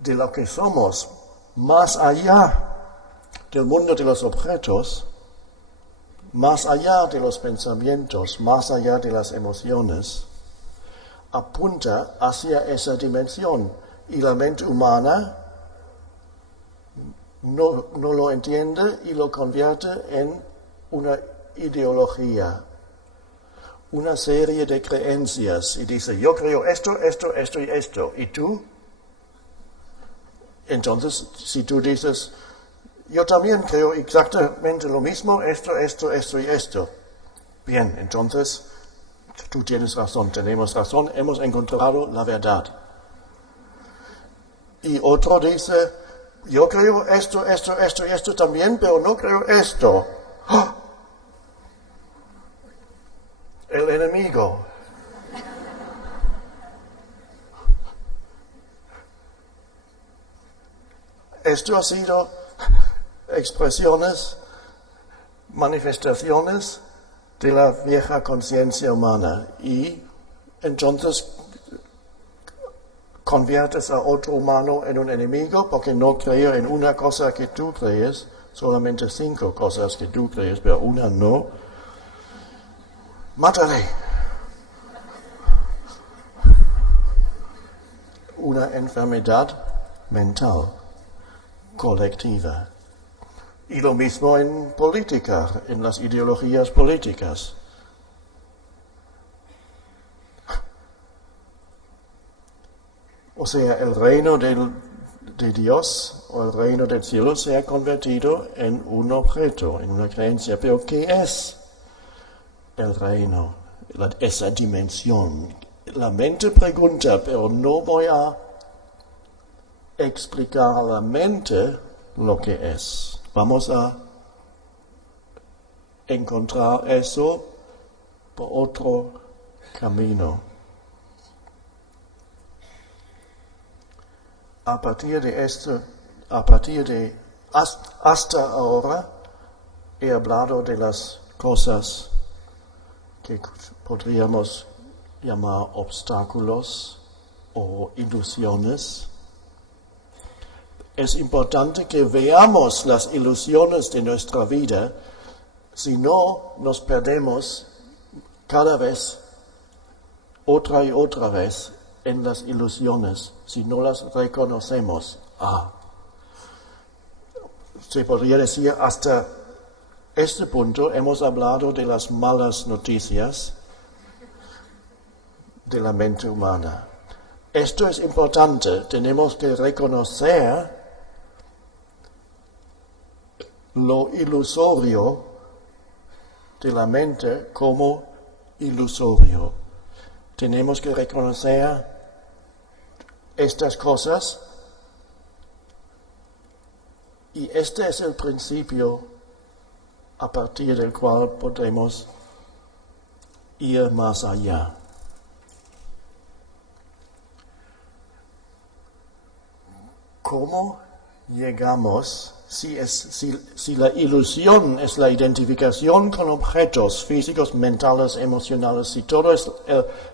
de lo que somos, más allá del mundo de los objetos, más allá de los pensamientos, más allá de las emociones, apunta hacia esa dimensión. Y la mente humana no lo entiende y lo convierte en una ideología, una serie de creencias. Y dice, yo creo esto, esto, esto y esto. ¿Y tú? Entonces, si tú dices, yo también creo exactamente lo mismo, esto, esto, esto y esto. Bien, entonces, tú tienes razón, tenemos razón, hemos encontrado la verdad. Y otro dice, yo creo esto, esto, esto y esto también, pero no creo esto. ¡Oh! El enemigo. Esto ha sido expresiones, manifestaciones de la vieja conciencia humana y entonces conviertes a otro humano en un enemigo porque no cree en una cosa que tú crees, solamente 5 cosas que tú crees, pero una no. Mátale. Una enfermedad mental colectiva. Y lo mismo en política, en las ideologías políticas. O sea, el reino de Dios o el reino del cielo se ha convertido en un objeto, en una creencia. Pero ¿qué es el reino? Esa dimensión. La mente pregunta, pero no voy a explicar a la mente lo que es. Vamos a encontrar eso por otro camino. A partir de hasta ahora he hablado de las cosas que podríamos llamar obstáculos o ilusiones. Es importante que veamos las ilusiones de nuestra vida, si no nos perdemos cada vez, otra y otra vez, en las ilusiones, si no las reconocemos. Se podría decir hasta este punto hemos hablado de las malas noticias de la mente humana. Esto es importante, tenemos que reconocer lo ilusorio de la mente como ilusorio. Tenemos que reconocer estas cosas y este es el principio a partir del cual podemos ir más allá. ¿Cómo llegamos? Si la ilusión es la identificación con objetos físicos, mentales, emocionales, si todo es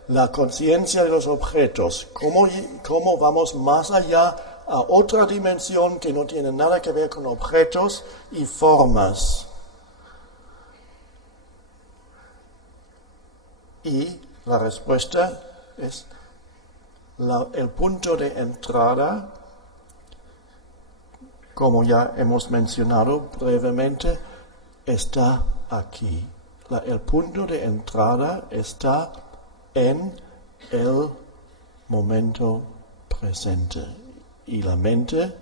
la conciencia de los objetos, ¿cómo vamos más allá a otra dimensión que no tiene nada que ver con objetos y formas? Y la respuesta es el punto de entrada. Como ya hemos mencionado brevemente, está aquí. El punto de entrada está en el momento presente. Y la mente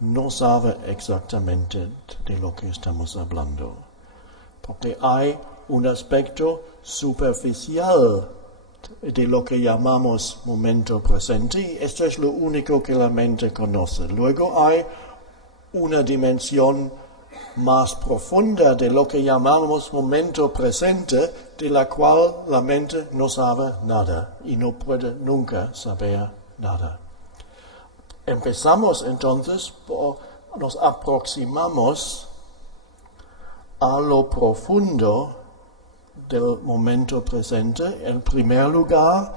no sabe exactamente de lo que estamos hablando, porque hay un aspecto superficial de lo que llamamos momento presente, y esto es lo único que la mente conoce. Luego hay una dimensión más profunda de lo que llamamos momento presente, de la cual la mente no sabe nada y no puede nunca saber nada. Empezamos entonces, nos aproximamos a lo profundo del momento presente, en primer lugar,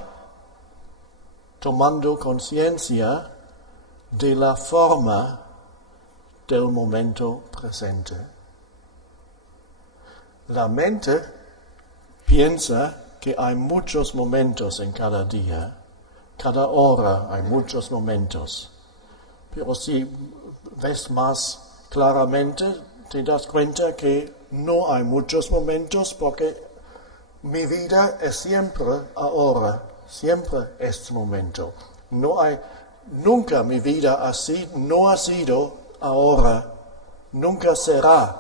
tomando conciencia de la forma del momento presente. La mente piensa que hay muchos momentos en cada día, cada hora hay muchos momentos. Pero si ves más claramente, te das cuenta que no hay muchos momentos, porque mi vida es siempre ahora, siempre este momento. No hay, nunca mi vida así, no ha sido ahora, nunca será,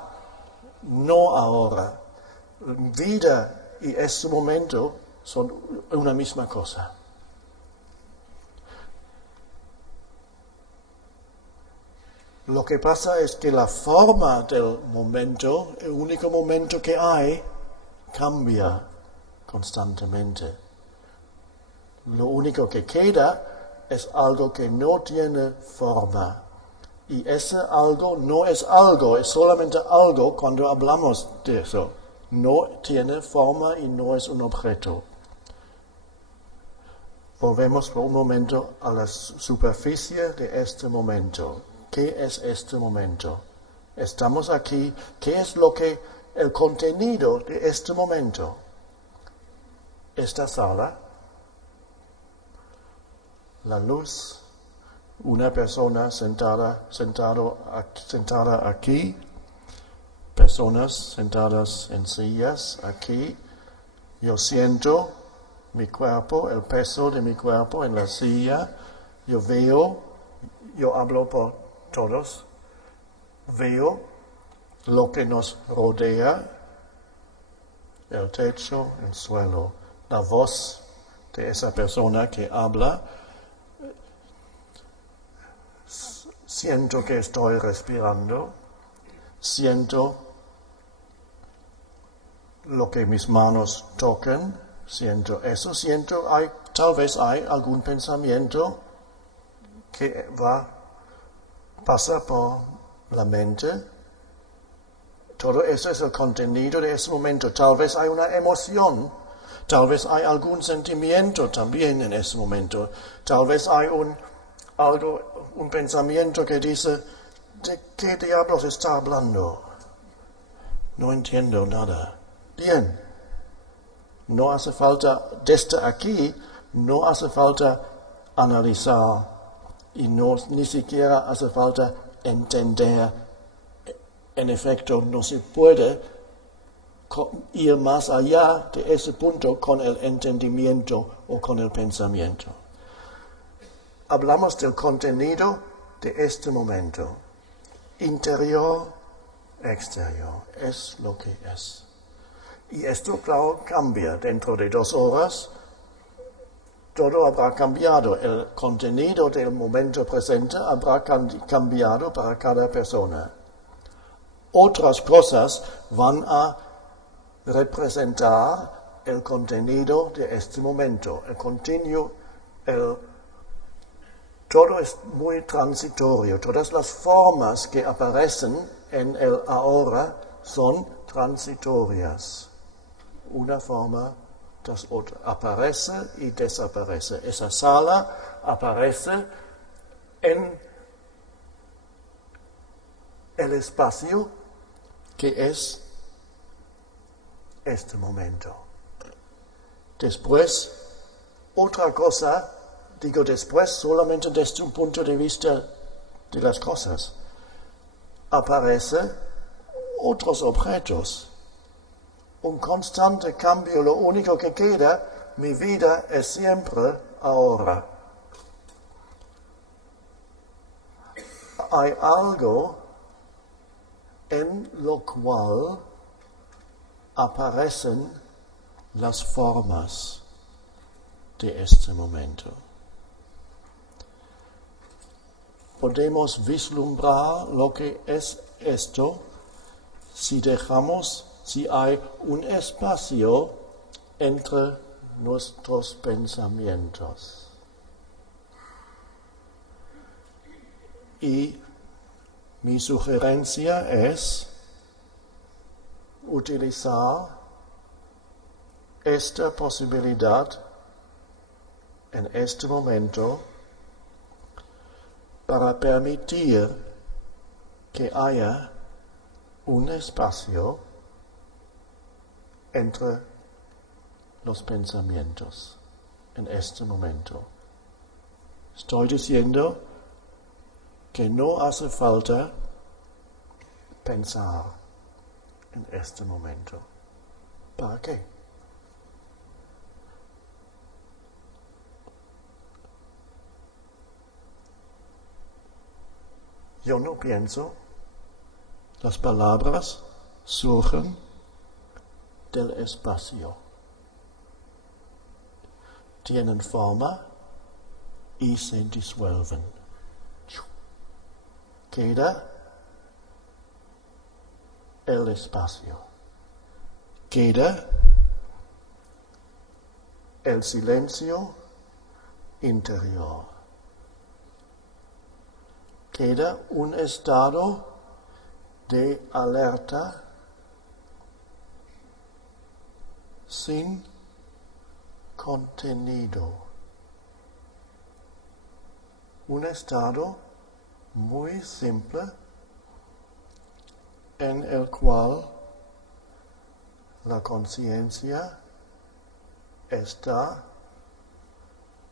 no ahora. Vida y este momento son una misma cosa. Lo que pasa es que la forma del momento, el único momento que hay, cambia constantemente. Lo único que queda es algo que no tiene forma. Y ese algo no es algo, es solamente algo cuando hablamos de eso. No tiene forma y no es un objeto. Volvemos por un momento a la superficie de este momento. ¿Qué es este momento? Estamos aquí. ¿Qué es el contenido de este momento? Esta sala, la luz, una persona sentada aquí, personas sentadas en sillas aquí. Yo siento mi cuerpo, el peso de mi cuerpo en la silla. Yo veo, yo hablo por todos, veo lo que nos rodea, el techo, el suelo, la voz de esa persona que habla. Siento que estoy respirando, siento lo que mis manos tocan, siento eso, tal vez hay algún pensamiento que pasa por la mente. Todo eso es el contenido de ese momento. Tal vez hay una emoción, tal vez hay algún sentimiento también en ese momento. Tal vez hay un pensamiento que dice, ¿de qué diablos está hablando? No entiendo nada. Bien, no hace falta, desde aquí, no hace falta analizar y ni siquiera hace falta entender. En efecto, no se puede ir más allá de ese punto con el entendimiento o con el pensamiento. Hablamos del contenido de este momento. Interior, exterior, es lo que es. Y esto, claro, cambia. Dentro de 2 horas, todo habrá cambiado. El contenido del momento presente habrá cambiado para cada persona. Otras cosas van a representar el contenido de este momento. Todo es muy transitorio. Todas las formas que aparecen en el ahora son transitorias. Una forma tras otra. Aparece y desaparece. Esa sala aparece en el espacio que es este momento. Después, otra cosa, digo después solamente desde un punto de vista de las cosas, aparece otros objetos. Un constante cambio, lo único que queda, mi vida es siempre ahora. hay algo en lo cual aparecen las formas de este momento. Podemos vislumbrar lo que es esto si hay un espacio entre nuestros pensamientos. Y mi sugerencia es utilizar esta posibilidad en este momento para permitir que haya un espacio entre los pensamientos en este momento. Estoy diciendo que no hace falta pensar en este momento. ¿Para qué? Yo no pienso. Las palabras surgen del espacio. Tienen forma y se disuelven. Queda el espacio. Queda el silencio interior. Queda un estado de alerta sin contenido. Un estado muy simple en el cual la conciencia está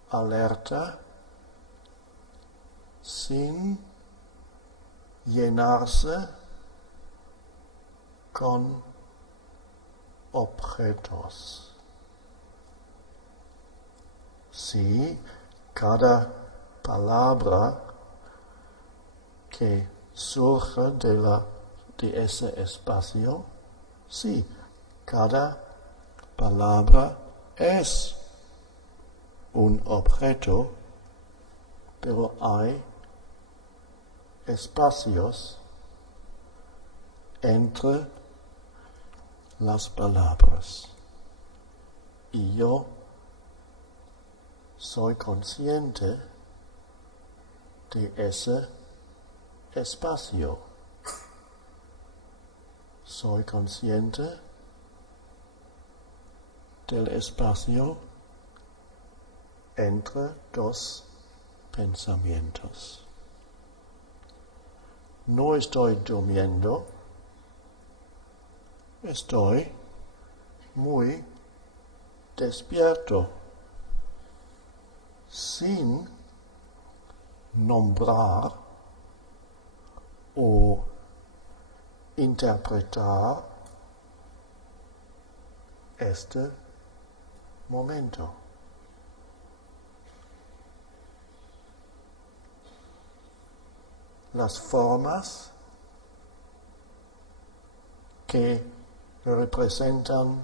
alerta sin llenarse con objetos. Sí, cada palabra que surge de ese espacio, sí, cada palabra es un objeto, pero hay espacios entre las palabras. Y yo soy consciente de ese espacio. Soy consciente del espacio entre dos pensamientos. No estoy durmiendo, estoy muy despierto, sin nombrar o interpretar este momento. Las formas que representan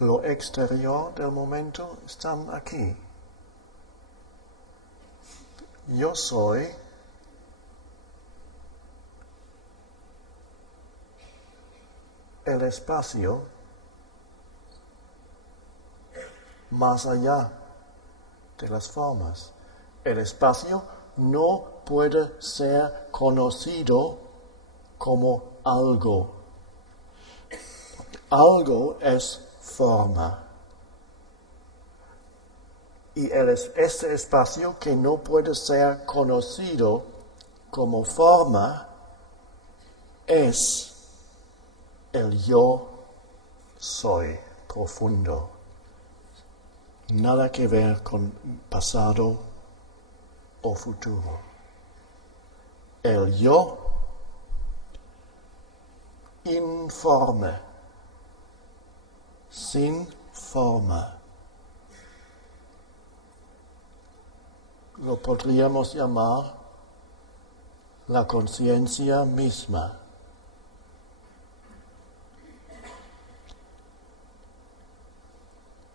lo exterior del momento están aquí. Yo soy el espacio más allá de las formas. El espacio no puede ser conocido como algo. Algo es forma. Y este espacio que no puede ser conocido como forma es el yo soy profundo. Nada que ver con pasado o futuro. El yo informe, sin forma. lo podríamos llamar la conciencia misma.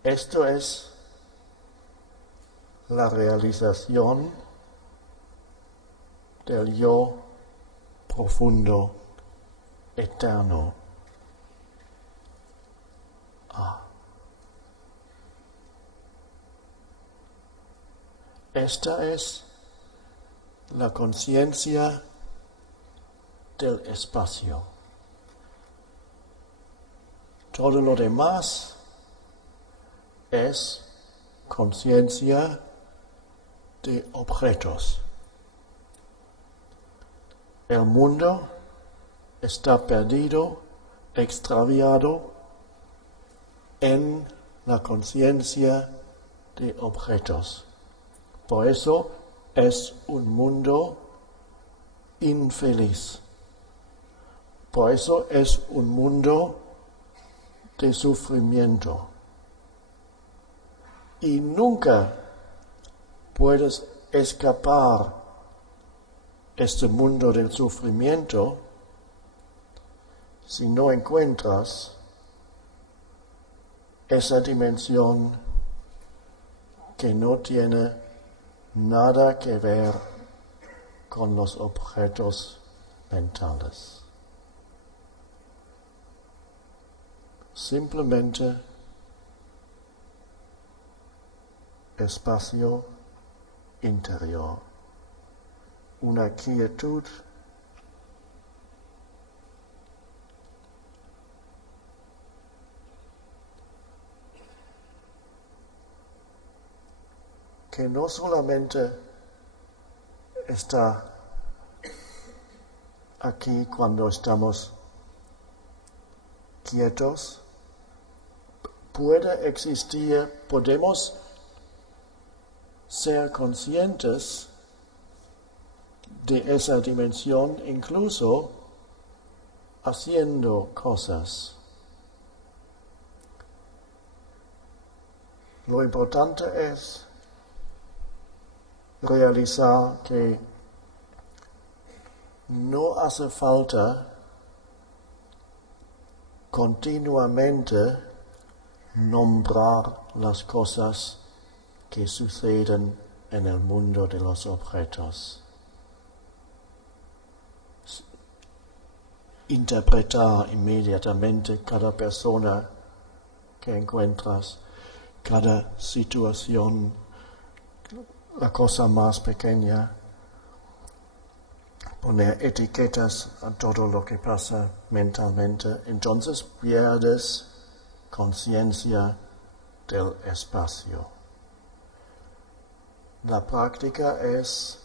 Esto es la realización del yo profundo, eterno. Esta es la conciencia del espacio. Todo lo demás es conciencia de objetos. El mundo está perdido, extraviado en la conciencia de objetos. Por eso es un mundo infeliz. Por eso es un mundo de sufrimiento. Y nunca puedes escapar este mundo del sufrimiento si no encuentras esa dimensión que no tiene nada que ver con los objetos mentales. Simplemente espacio interior, una quietud que no solamente está aquí cuando estamos quietos, puede existir, podemos ser conscientes de esa dimensión incluso haciendo cosas. Lo importante es realizar que no hace falta continuamente nombrar las cosas que suceden en el mundo de los objetos. Interpretar inmediatamente cada persona que encuentras, cada situación, la cosa más pequeña, poner etiquetas a todo lo que pasa mentalmente, entonces pierdes conciencia del espacio. La práctica es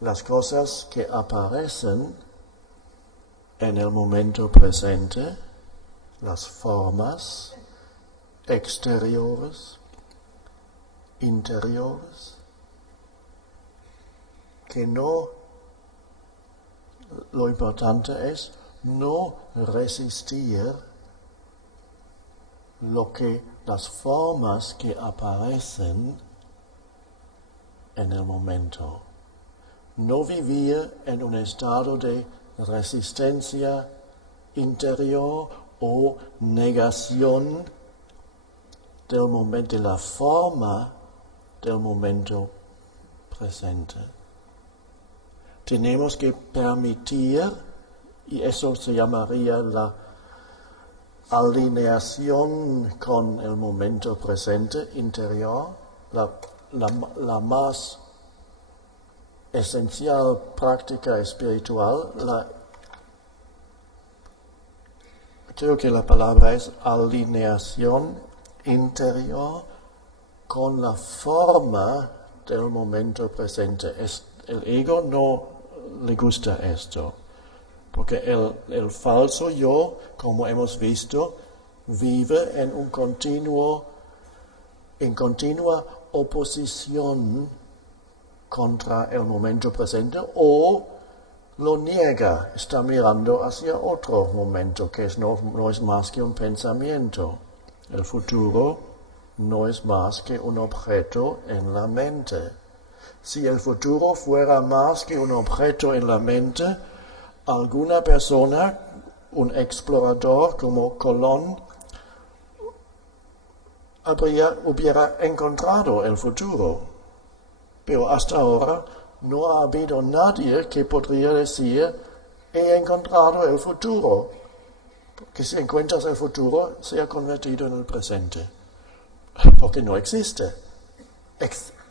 las cosas que aparecen en el momento presente, las formas exteriores, interiores, que no, lo importante es no resistir las formas que aparecen en el momento. No vivir en un estado de resistencia interior o negación del momento, de la forma del momento presente. Tenemos que permitir, y eso se llamaría la alineación con el momento presente interior, la más esencial práctica espiritual. Creo que la palabra es alineación interior con la forma del momento presente. El ego no le gusta esto, porque el falso yo, como hemos visto, vive en continua oposición contra el momento presente, o lo niega, está mirando hacia otro momento que no es más que un pensamiento, el futuro, no es más que un objeto en la mente. Si el futuro fuera más que un objeto en la mente, alguna persona, un explorador como Colón, hubiera encontrado el futuro. Pero hasta ahora no ha habido nadie que podría decir, he encontrado el futuro. Porque si encuentras el futuro, se ha convertido en el presente. Porque no existe.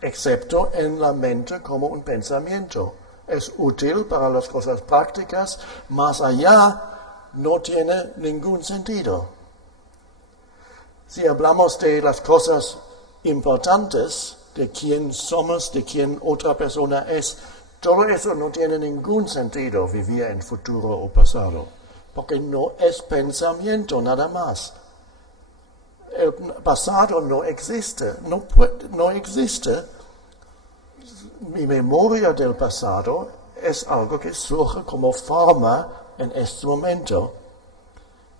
Excepto en la mente como un pensamiento. Es útil para las cosas prácticas, más allá no tiene ningún sentido. Si hablamos de las cosas importantes, de quién somos, de quién otra persona es, todo eso no tiene ningún sentido vivir en futuro o pasado, porque no es pensamiento nada más. El pasado no existe, no existe. Mi memoria del pasado es algo que surge como forma en este momento.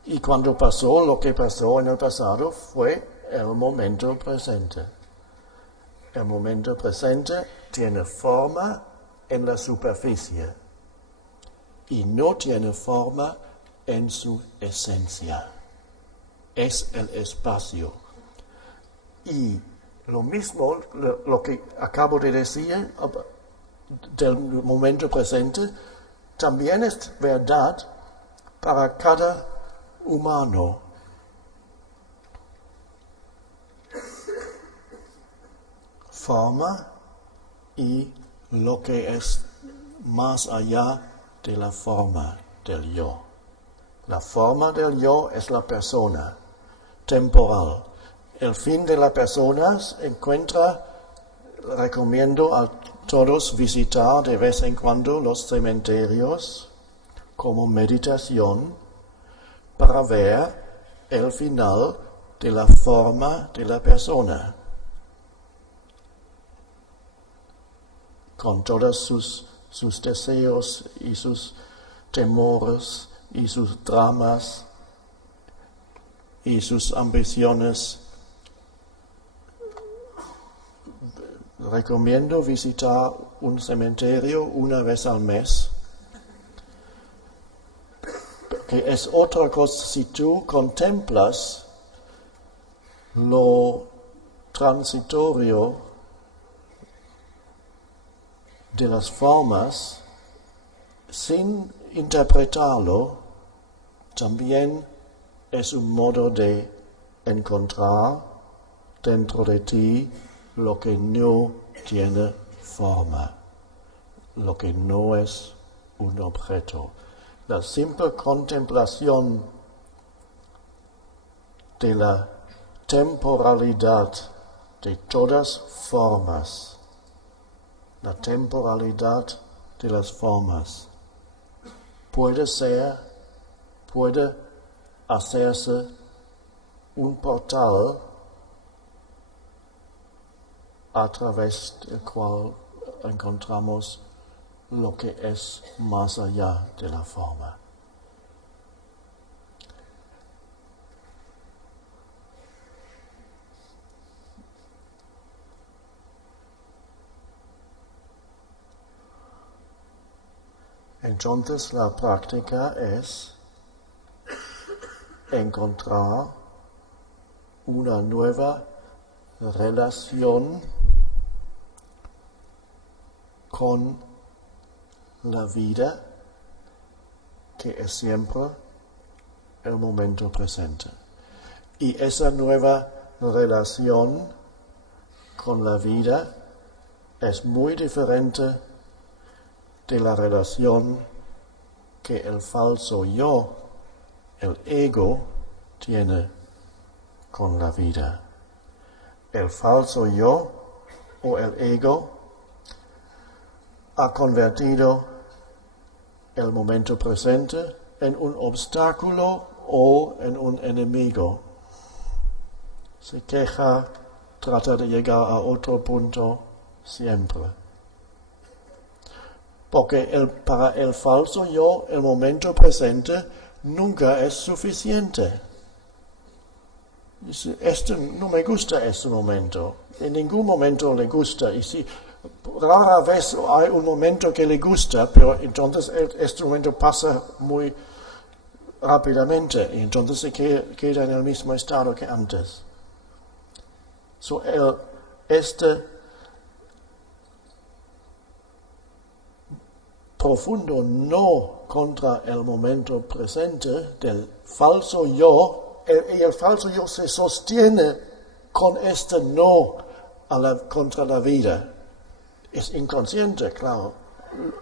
Y cuando pasó lo que pasó en el pasado fue el momento presente. El momento presente tiene forma en la superficie y no tiene forma en su esencia. Es el espacio. Y lo mismo, lo que acabo de decir del momento presente, también es verdad para cada humano. Forma y lo que es más allá de la forma del yo. La forma del yo es la persona, temporal. El fin de la persona se encuentra, recomiendo a todos visitar de vez en cuando los cementerios como meditación para ver el final de la forma de la persona, con todos sus deseos y sus temores y sus dramas y sus ambiciones. Recomiendo visitar un cementerio una vez al mes, que es otra cosa si tú contemplas lo transitorio de las formas sin interpretarlo. También es un modo de encontrar dentro de ti lo que no tiene forma, lo que no es un objeto. La simple contemplación de la temporalidad de todas formas, la temporalidad de las formas, puede hacerse un portal a través del cual encontramos lo que es más allá de la forma. Entonces la práctica es encontrar una nueva relación con la vida, que es siempre el momento presente. Y esa nueva relación con la vida es muy diferente de la relación que el falso yo, el ego, tiene con la vida. El falso yo o el ego ha convertido el momento presente en un obstáculo o en un enemigo. Se queja, trata de llegar a otro punto siempre. Porque para el falso yo, el momento presente nunca es suficiente. Dice, no me gusta este momento. En ningún momento le gusta. Y si rara vez hay un momento que le gusta, pero entonces este momento pasa muy rápidamente y entonces se queda en el mismo estado que antes. Este profundo no contra el momento presente del falso yo, y el falso yo se sostiene con este no contra la vida. Es inconsciente, claro.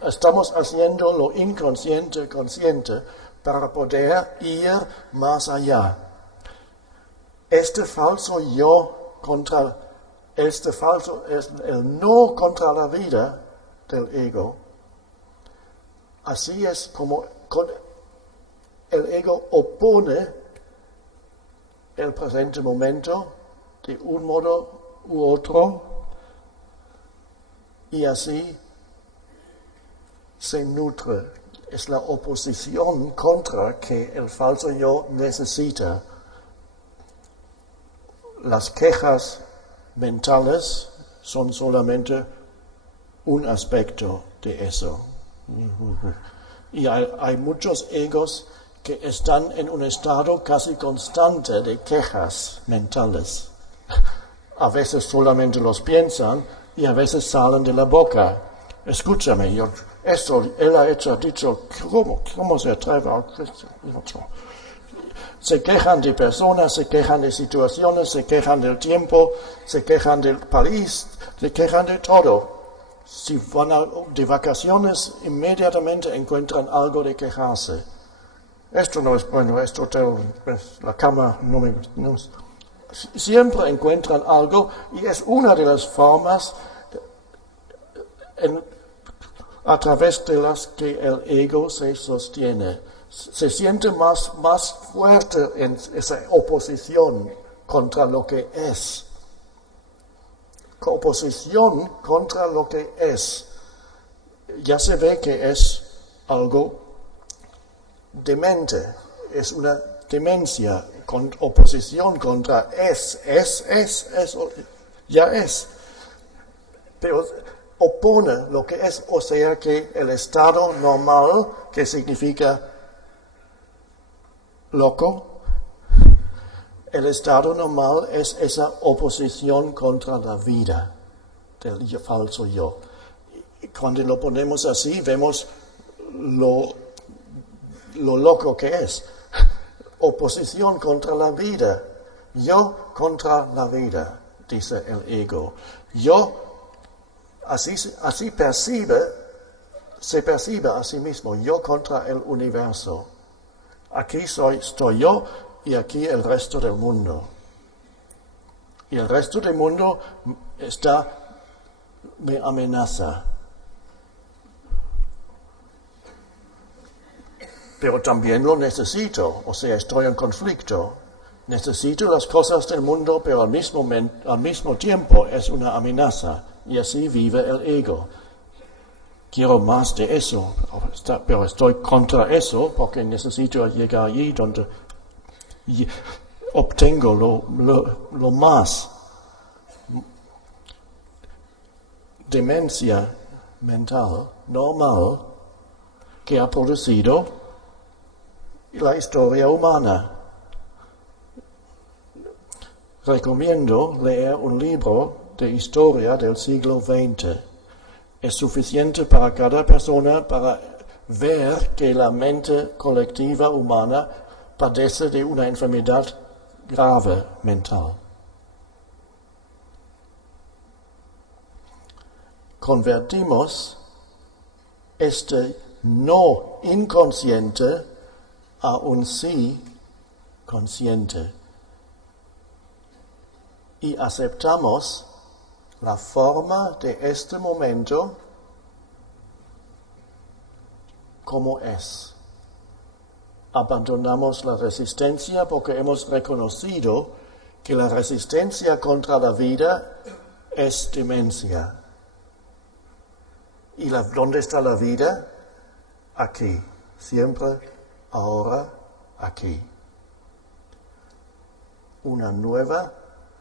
Estamos haciendo lo inconsciente consciente para poder ir más allá. Este falso yo contra, este falso, es el no contra la vida del ego. Así es como el ego opone el presente momento de un modo u otro y así se nutre. Es la oposición contra que el falso yo necesita. Las quejas mentales son solamente un aspecto de eso. Y hay muchos egos que están en un estado casi constante de quejas mentales. A veces solamente los piensan y a veces salen de la boca. Escúchame, él ha dicho, ¿cómo se atreve a esto? Se quejan de personas, se quejan de situaciones, se quejan del tiempo, se quejan del país, se quejan de todo. Si van de vacaciones, inmediatamente encuentran algo de quejarse. Esto no es bueno, la cama no me gusta. No. Siempre encuentran algo y es una de las formas a través de las que el ego se sostiene. Se siente más fuerte en esa oposición contra lo que es. Oposición contra lo que es. Ya se ve que es algo demente, es una demencia, con oposición contra ya es. Pero opone lo que es, o sea que el estado normal, que significa loco, el estado normal es esa oposición contra la vida del falso yo. Y cuando lo ponemos así, vemos lo loco que es. Oposición contra la vida. Yo contra la vida, dice el ego. Yo, así se percibe a sí mismo. Yo contra el universo. Aquí estoy yo y aquí el resto del mundo. Y el resto del mundo me amenaza. Pero también lo necesito, o sea, estoy en conflicto. Necesito las cosas del mundo, pero al mismo tiempo es una amenaza. Y así vive el ego. Quiero más de eso, pero estoy contra eso porque necesito llegar allí donde obtengo lo más. Demencia mental normal que ha producido la historia humana. Recomiendo leer un libro de historia del siglo XX. Es suficiente para cada persona para ver que la mente colectiva humana padece de una enfermedad grave mental. Convertimos este no inconsciente a un sí consciente y aceptamos la forma de este momento como es. Abandonamos la resistencia porque hemos reconocido que la resistencia contra la vida es demencia. ¿Y dónde está la vida? Aquí, siempre, ahora, aquí. una nueva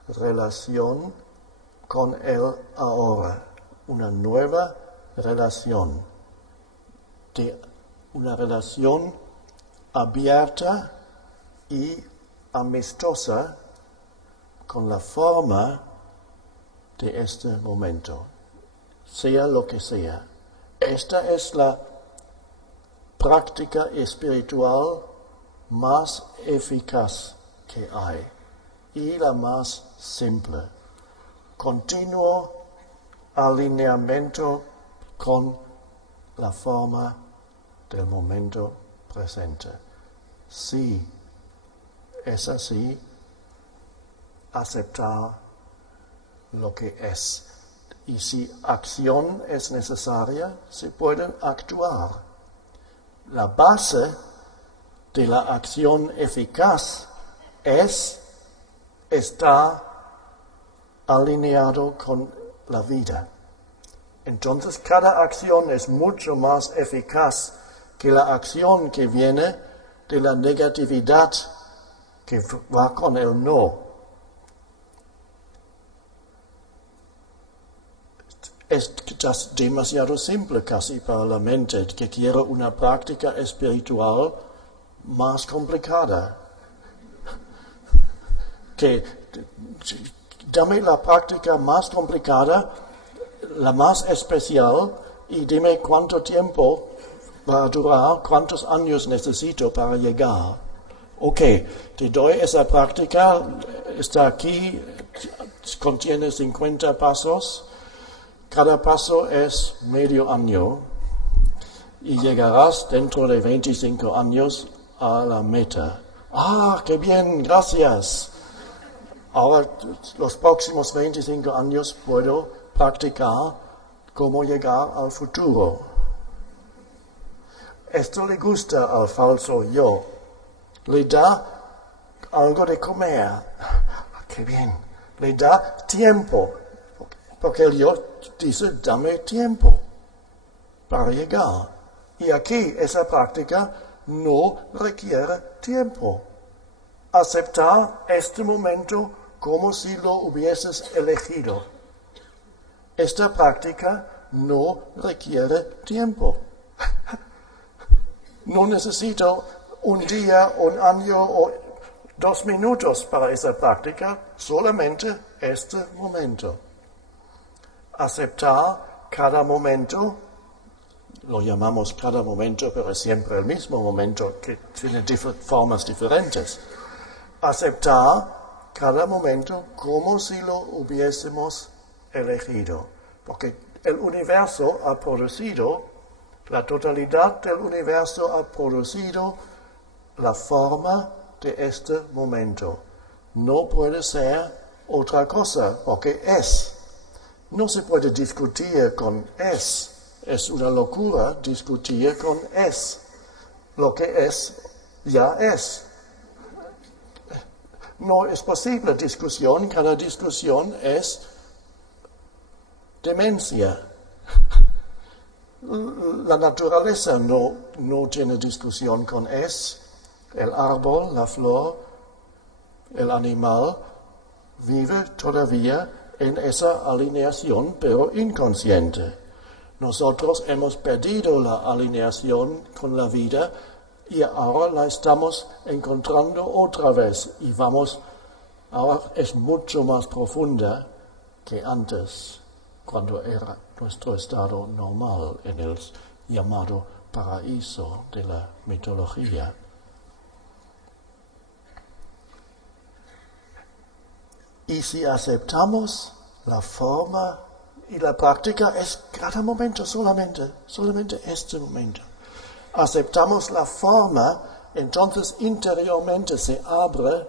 relación con el ahora, una nueva relación, una relación abierta y amistosa con la forma de este momento, sea lo que sea. Esta es la práctica espiritual más eficaz que hay y la más simple. Continuo alineamiento con la forma del momento presente. Si es así, aceptar lo que es. Y si acción es necesaria, se puede actuar. La base de la acción eficaz es estar alineado con la vida. Entonces cada acción es mucho más eficaz que la acción que viene de la negatividad que va con el no. Es demasiado simple casi para la mente que quiere una práctica espiritual más complicada. Que dame la práctica más complicada, la más especial, y dime cuánto tiempo va a durar, cuántos años necesito para llegar. Ok, te doy esa práctica, está aquí, contiene 50 pasos. Cada paso es medio año y llegarás dentro de 25 años a la meta. ¡Ah, qué bien! Gracias. Ahora, los próximos 25 años puedo practicar cómo llegar al futuro. Esto le gusta al falso yo. Le da algo de comer. ¡Qué bien! Le da tiempo. Porque el yo dice, dame tiempo para llegar. Y aquí esa práctica no requiere tiempo. Aceptar este momento como si lo hubieses elegido. Esta práctica no requiere tiempo. No necesito un día, un año o 2 minutos para esa práctica, solamente este momento. Aceptar cada momento, lo llamamos cada momento, pero es siempre el mismo momento que tiene formas diferentes. Aceptar cada momento como si lo hubiésemos elegido, porque el universo ha producido, la totalidad del universo ha producido la forma de este momento. No puede ser otra cosa, porque es. No se puede discutir con es. Es una locura discutir con es. Lo que es, ya es. No es posible discusión. Cada discusión es demencia. La naturaleza no tiene discusión con es. El árbol, la flor, el animal vive todavía en esa alineación, pero inconsciente. Nosotros hemos perdido la alineación con la vida y ahora la estamos encontrando otra vez y ahora es mucho más profunda que antes, cuando era nuestro estado normal en el llamado paraíso de la mitología. Y si aceptamos la forma y la práctica es cada momento, solamente este momento. Aceptamos la forma, entonces interiormente se abre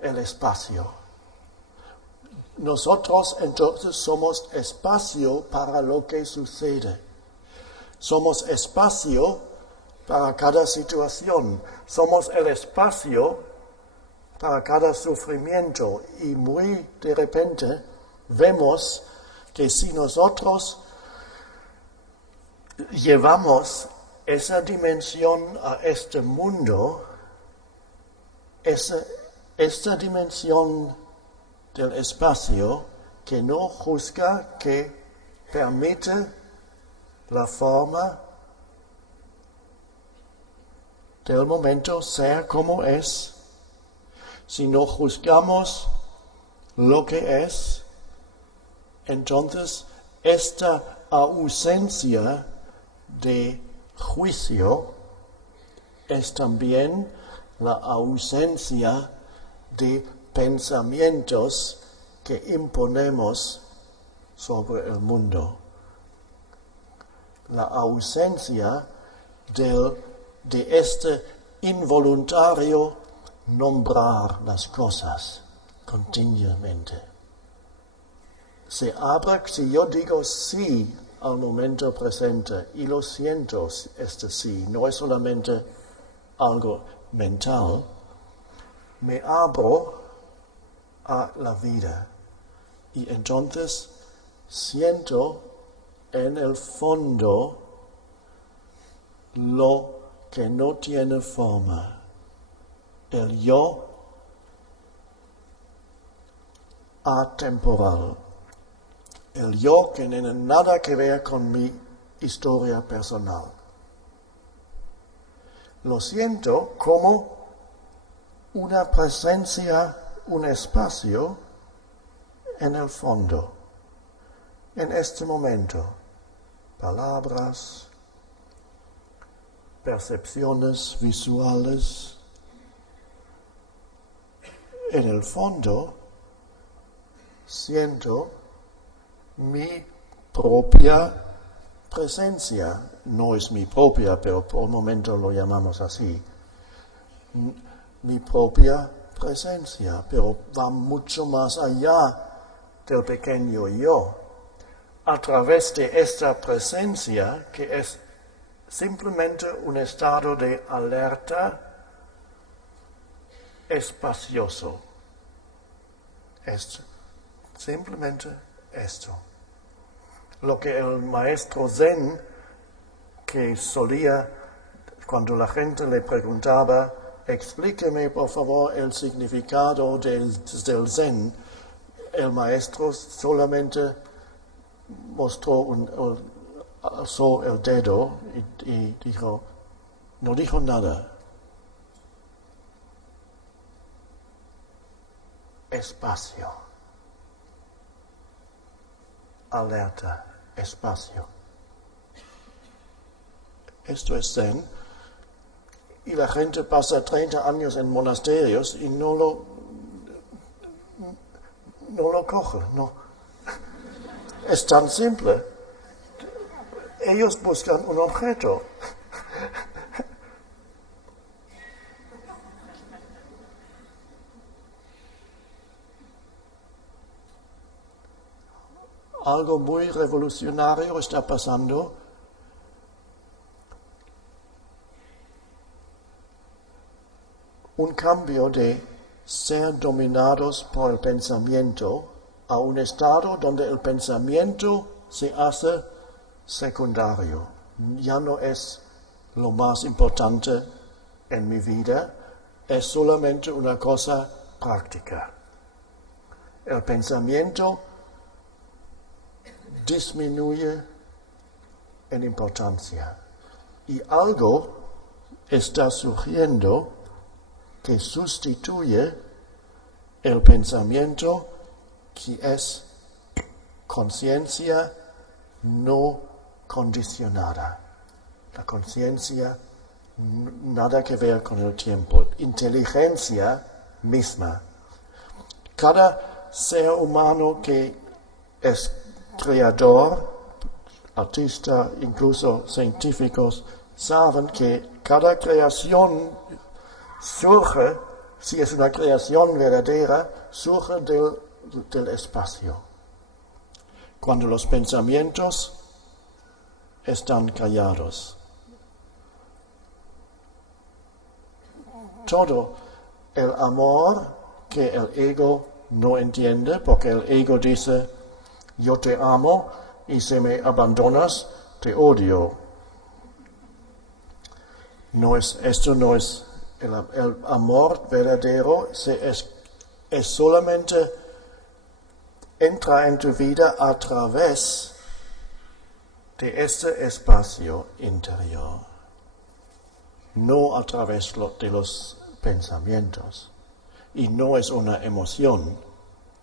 el espacio. Nosotros entonces somos espacio para lo que sucede. Somos espacio para cada situación. Somos el espacio para cada sufrimiento, y muy de repente vemos que si nosotros llevamos esa dimensión a este mundo, ese esta dimensión del espacio que no juzga, que permite la forma del momento ser como es. Si no juzgamos lo que es, entonces esta ausencia de juicio es también la ausencia de pensamientos que imponemos sobre el mundo. La ausencia de este involuntario nombrar las cosas continuamente. Se abre, si yo digo sí al momento presente y lo siento, este sí, no es solamente algo mental, me abro a la vida y entonces siento en el fondo lo que no tiene forma, el yo atemporal, el yo que no tiene nada que ver con mi historia personal. Lo siento como una presencia, un espacio en el fondo, en este momento. Palabras, percepciones visuales. En el fondo siento mi propia presencia. No es mi propia, pero por el momento lo llamamos así. Mi propia presencia, pero va mucho más allá del pequeño yo. A través de esta presencia, que es simplemente un estado de alerta espacioso. Es simplemente esto. Lo que el maestro Zen, que solía, cuando la gente le preguntaba, explíqueme por favor el significado del Zen, el maestro solamente alzó el dedo y dijo, no dijo nada. Espacio. Alerta, espacio. Esto es Zen. Y la gente pasa 30 años en monasterios y no lo coge, no. Es tan simple. Ellos buscan un objeto. Algo muy revolucionario está pasando. Un cambio de ser dominados por el pensamiento a un estado donde el pensamiento se hace secundario. Ya no es lo más importante en mi vida, es solamente una cosa práctica. El pensamiento disminuye en importancia y algo está surgiendo que sustituye el pensamiento, que es conciencia no condicionada. La conciencia nada que ver con el tiempo. Inteligencia misma. Cada ser humano que es creador, artista, incluso científicos, saben que cada creación surge, si es una creación verdadera, surge del espacio. Cuando los pensamientos están callados. Todo el amor que el ego no entiende, porque el ego dice, yo te amo y si me abandonas, te odio. Esto no es El amor verdadero es solamente entra en tu vida a través de este espacio interior, no a través de los pensamientos. Y no es una emoción,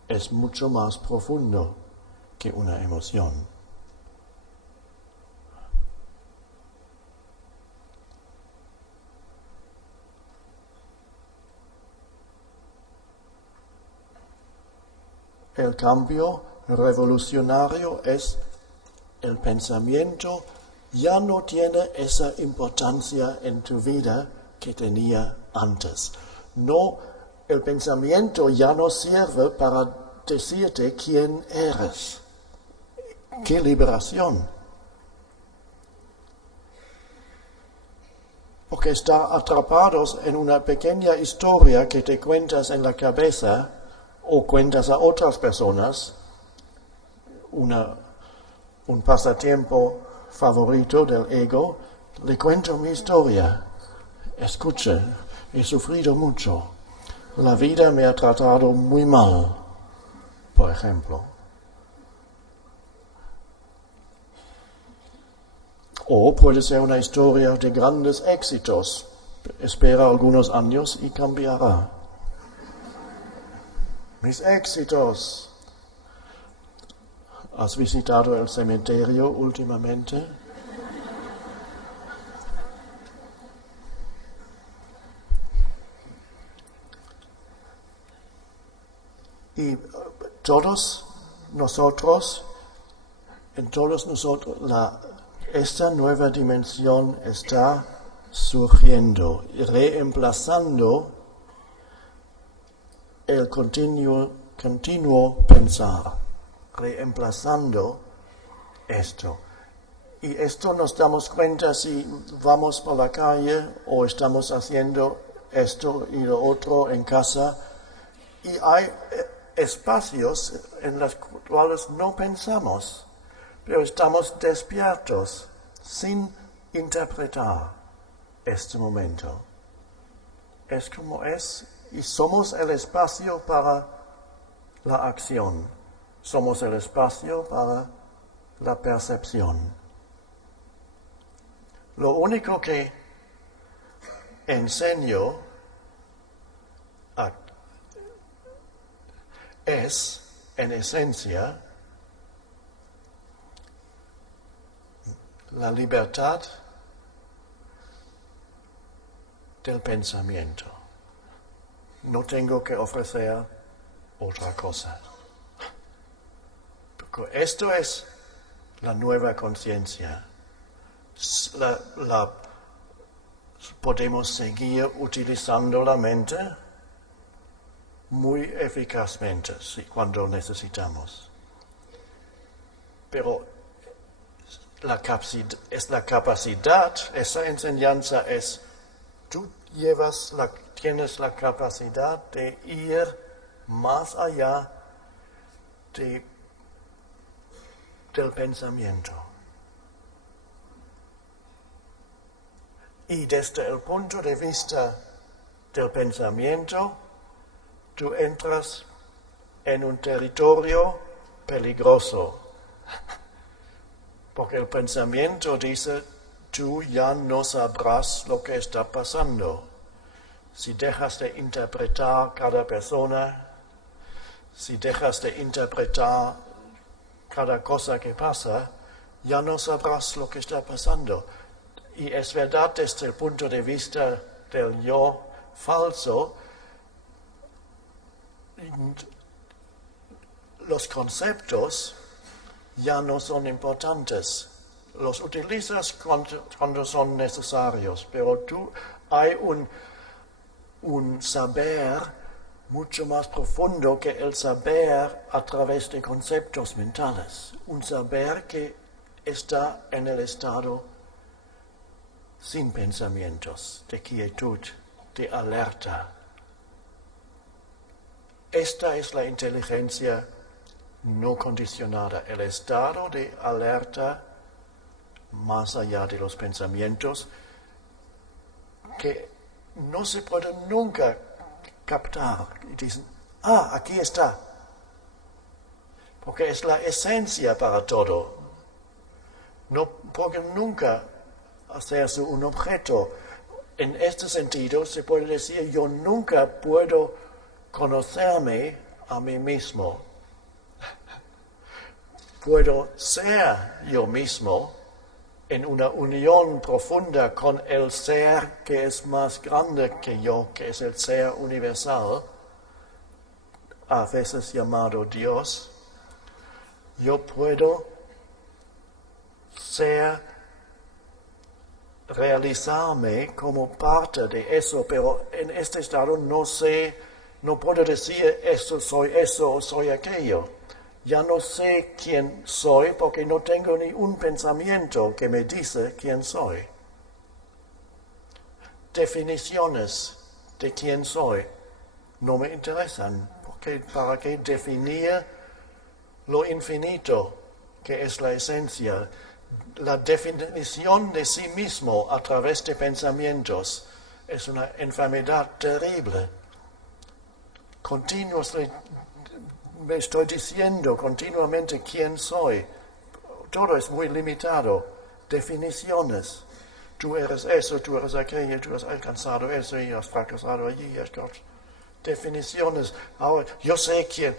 es mucho más profundo que una emoción. El cambio revolucionario es el pensamiento ya no tiene esa importancia en tu vida que tenía antes. No, el pensamiento ya no sirve para decirte quién eres. ¡Qué liberación! Porque está atrapados en una pequeña historia que te cuentas en la cabeza o cuentas a otras personas, un pasatiempo favorito del ego, le cuento mi historia. Escuche, he sufrido mucho. La vida me ha tratado muy mal, por ejemplo. O puede ser una historia de grandes éxitos. Espera algunos años y cambiará. Mis éxitos. ¿Has visitado el cementerio últimamente? Y todos nosotros, esta nueva dimensión está surgiendo y reemplazando el continuo pensar, reemplazando esto. Y esto nos damos cuenta si vamos por la calle o estamos haciendo esto y lo otro en casa. Y hay espacios en los cuales no pensamos, pero estamos despiertos sin interpretar este momento. Es como es y somos el espacio para la acción, somos el espacio para la percepción. Lo único que enseño es, en esencia, la libertad del pensamiento. No tengo que ofrecer otra cosa. Porque esto es la nueva conciencia. Podemos seguir utilizando la mente muy eficazmente cuando necesitamos. Pero es la capacidad, esa enseñanza es, tú tienes la capacidad de ir más allá del pensamiento. Y desde el punto de vista del pensamiento, tú entras en un territorio peligroso. Porque el pensamiento dice, tú ya no sabrás lo que está pasando. Si dejas de interpretar cada persona, si dejas de interpretar cada cosa que pasa, ya no sabrás lo que está pasando. Y es verdad desde el punto de vista del yo falso, los conceptos ya no son importantes. Los utilizas cuando son necesarios, pero hay un saber mucho más profundo que el saber a través de conceptos mentales. Un saber que está en el estado sin pensamientos, de quietud, de alerta. Esta es la inteligencia no condicionada, el estado de alerta más allá de los pensamientos, que no se puede nunca captar. Y dicen, aquí está. Porque es la esencia para todo. No pueden nunca hacerse un objeto. En este sentido se puede decir, yo nunca puedo conocerme a mí mismo. Puedo ser yo mismo en una unión profunda con el ser que es más grande que yo, que es el ser universal, a veces llamado Dios. Yo puedo realizarme como parte de eso, pero en este estado no puedo decir eso o soy aquello. Ya no sé quién soy porque no tengo ni un pensamiento que me dice quién soy. Definiciones de quién soy no me interesan, porque ¿para qué definir lo infinito que es la esencia? La definición de sí mismo a través de pensamientos es una enfermedad terrible. Me estoy diciendo continuamente quién soy. Todo es muy limitado. Definiciones. Tú eres eso, tú eres aquello, tú has alcanzado eso y has fracasado allí. Definiciones. Ahora, yo sé quién.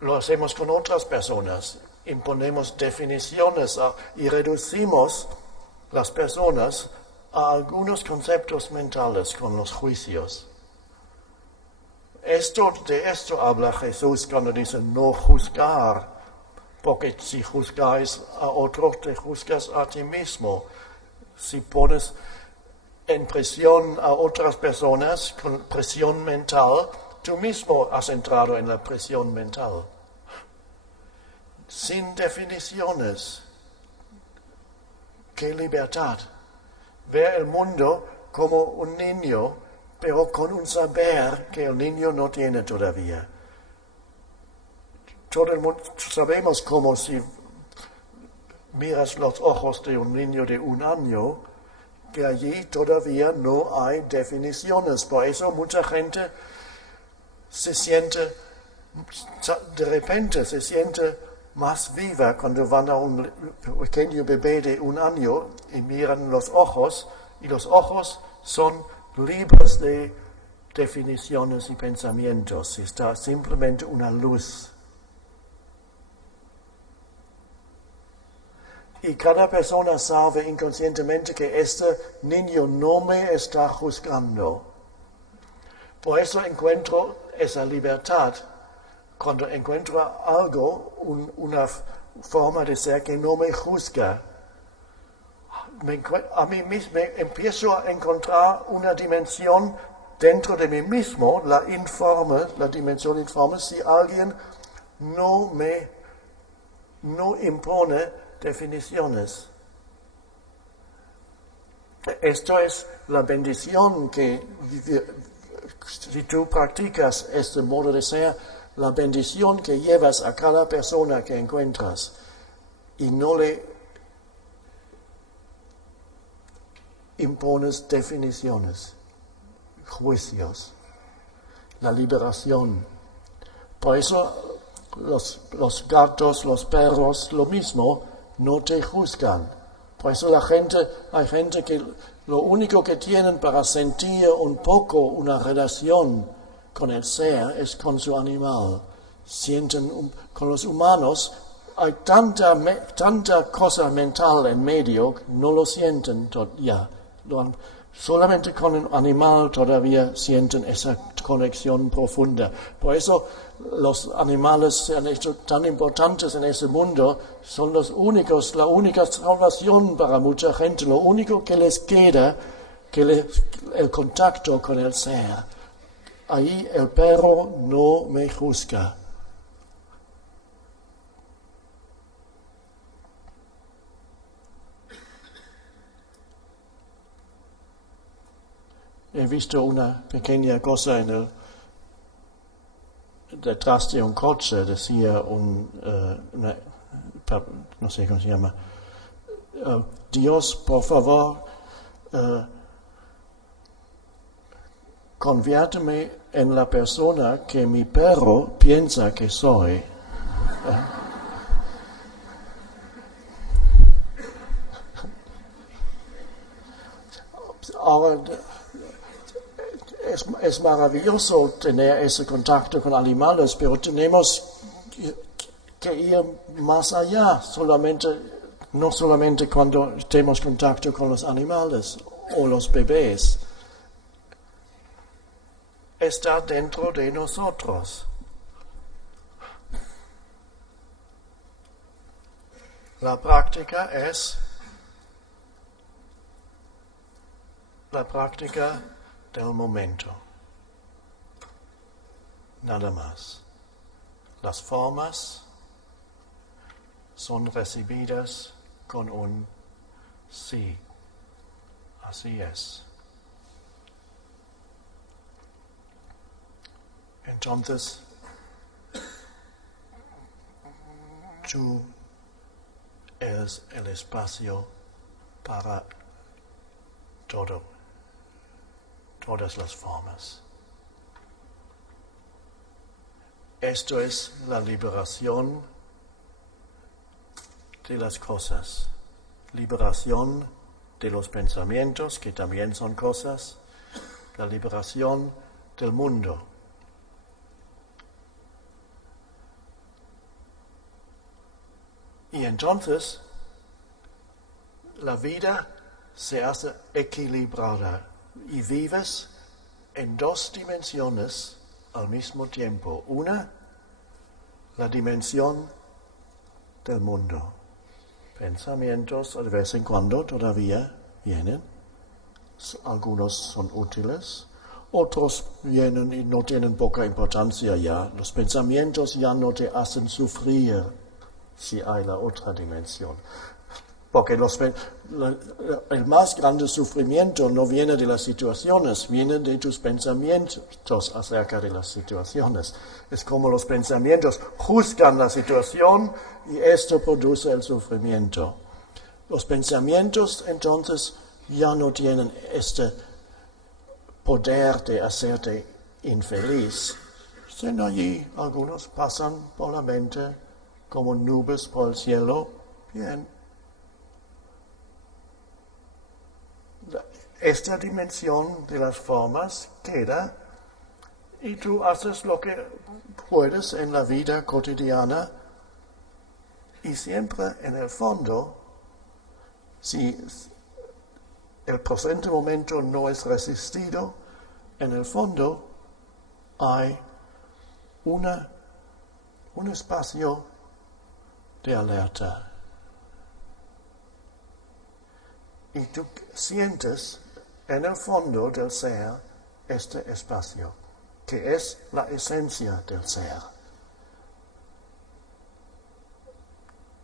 Lo hacemos con otras personas. Imponemos definiciones y reducimos las personas a algunos conceptos mentales con los juicios. De esto habla Jesús cuando dice no juzgar, porque si juzgáis a otro, te juzgas a ti mismo. Si pones en presión a otras personas con presión mental, tú mismo has entrado en la presión mental. Sin definiciones. ¡Qué libertad! Ver el mundo como un niño, pero con un saber que el niño no tiene todavía. Todo el mundo sabemos como si miras los ojos de un niño de 1 año, que allí todavía no hay definiciones. Por eso mucha gente de repente se siente más viva cuando van a un pequeño bebé de 1 año y miran los ojos, y los ojos son libres de definiciones y pensamientos. Está simplemente una luz. Y cada persona sabe inconscientemente que este niño no me está juzgando. Por eso encuentro esa libertad cuando encuentro algo, una forma de ser que no me juzga. A mí mismo empiezo a encontrar una dimensión dentro de mí mismo, la dimensión informe, si alguien no impone definiciones. Esto es la bendición que, si tú practicas este modo de ser, la bendición que llevas a cada persona que encuentras y no le impones definiciones, juicios, la liberación. Por eso los gatos, los perros, lo mismo, no te juzgan. Por eso hay gente que lo único que tienen para sentir un poco una relación con el ser es con su animal. Con los humanos hay tanta cosa mental en medio, no lo sienten ya. Solamente con el animal todavía sienten esa conexión profunda. Por eso los animales se han hecho tan importantes en ese mundo, son la única salvación para mucha gente, lo único que les queda, el contacto con el ser. Ahí el perro no me juzga. He visto una pequeña cosa detrás de un coche, decía no sé cómo se llama, Dios, por favor, conviérteme en la persona que mi perro piensa que soy. Ahora, es maravilloso tener ese contacto con animales, pero tenemos que ir más allá, no solamente cuando tenemos contacto con los animales o los bebés. Está dentro de nosotros. La práctica es la práctica del momento. Nada más. Las formas son recibidas con un sí. Así es. Entonces, tú eres el espacio para todo, todas las formas. Esto es la liberación de las cosas, liberación de los pensamientos, que también son cosas, la liberación del mundo. Y entonces la vida se hace equilibrada y vives en dos dimensiones al mismo tiempo. Una, la dimensión del mundo. Pensamientos de vez en cuando todavía vienen. Algunos son útiles, otros vienen y no tienen poca importancia ya. Los pensamientos ya no te hacen sufrir si hay la otra dimensión. Porque el más grande sufrimiento no viene de las situaciones, viene de tus pensamientos acerca de las situaciones. Es como los pensamientos juzgan la situación y esto produce el sufrimiento. Los pensamientos entonces ya no tienen este poder de hacerte infeliz. Están allí, algunos pasan por la mente como nubes por el cielo, bien. Esta dimensión de las formas queda y tú haces lo que puedes en la vida cotidiana y siempre en el fondo, si el presente momento no es resistido, en el fondo hay un espacio de alerta. Y tú sientes en el fondo del ser este espacio, que es la esencia del ser.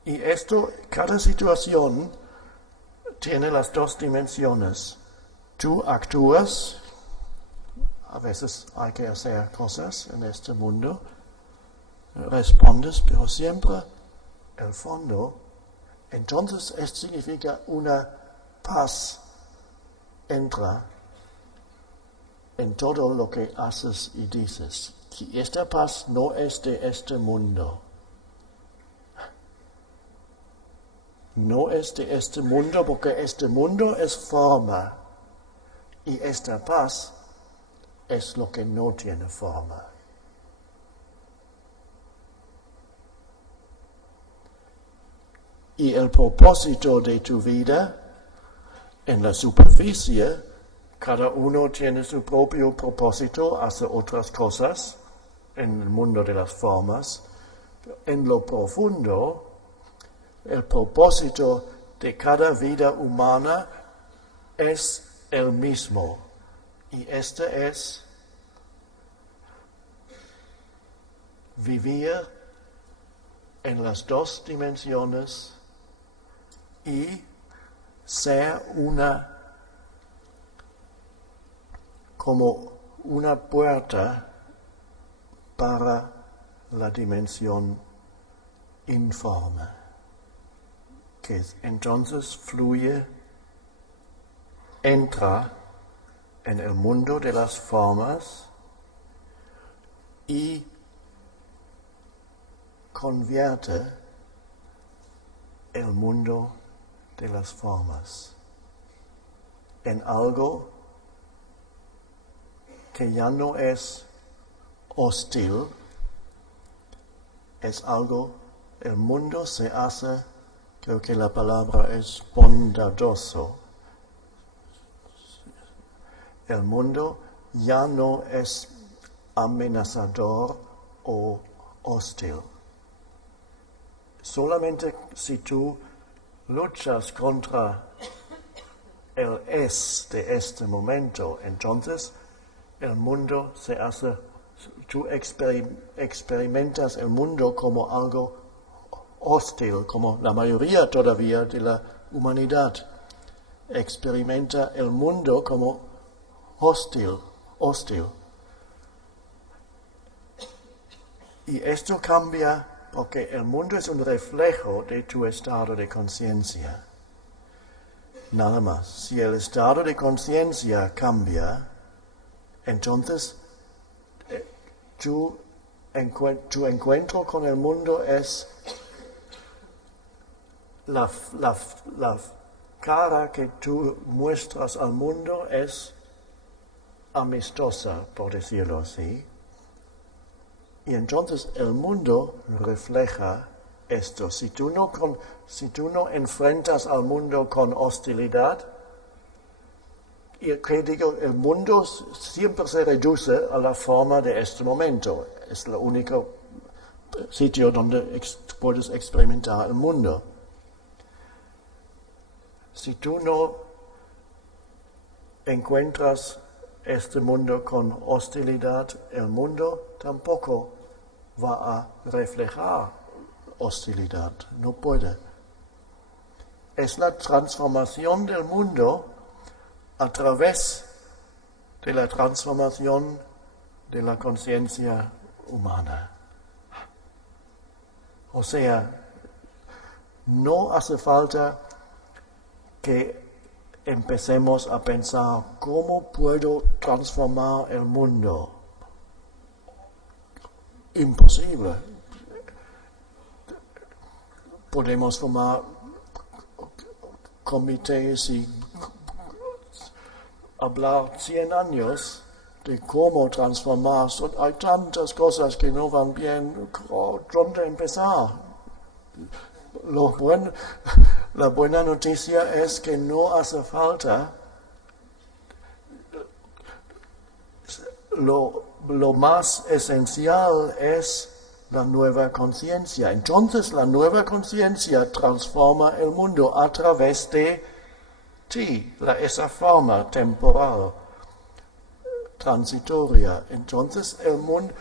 Y esto, cada situación tiene las dos dimensiones. Tú actúas, a veces hay que hacer cosas en este mundo, respondes, pero siempre el fondo, entonces esto significa una paz entra en todo lo que haces y dices. Y esta paz no es de este mundo. No es de este mundo porque este mundo es forma y esta paz es lo que no tiene forma. Y el propósito de tu vida en la superficie, cada uno tiene su propio propósito, hace otras cosas en el mundo de las formas. En lo profundo, el propósito de cada vida humana es el mismo. Y este es vivir en las dos dimensiones y ser como una puerta para la dimensión informe, que entonces fluye, entra en el mundo de las formas y convierte el mundo de las formas en algo que ya no es hostil, es algo, el mundo se hace, creo que la palabra es bondadoso. El mundo ya no es amenazador o hostil. Solamente si tú luchas contra el es de este momento, entonces el mundo se hace, tú experimentas el mundo como algo hostil, como la mayoría todavía de la humanidad experimenta el mundo como hostil. Y esto cambia porque el mundo es un reflejo de tu estado de conciencia. Nada más. Si el estado de conciencia cambia, entonces tu encuentro con el mundo es la cara que tú muestras al mundo es amistosa, por decirlo así. Y entonces el mundo refleja esto. Si tú no enfrentas al mundo con hostilidad, y que digo, el mundo siempre se reduce a la forma de este momento. Es el único sitio donde puedes experimentar el mundo. Si tú no encuentras este mundo con hostilidad, el mundo tampoco va a reflejar hostilidad, no puede. Es la transformación del mundo a través de la transformación de la conciencia humana. O sea, no hace falta que empecemos a pensar cómo puedo transformar el mundo. Imposible. Podemos formar comités y hablar 100 años de cómo transformar. Hay tantas cosas que no van bien. ¿Dónde empezar? La buena noticia es que no hace falta. Lo más esencial es la nueva conciencia. Entonces la nueva conciencia transforma el mundo a través de ti, esa forma temporal, transitoria. Entonces el mundo,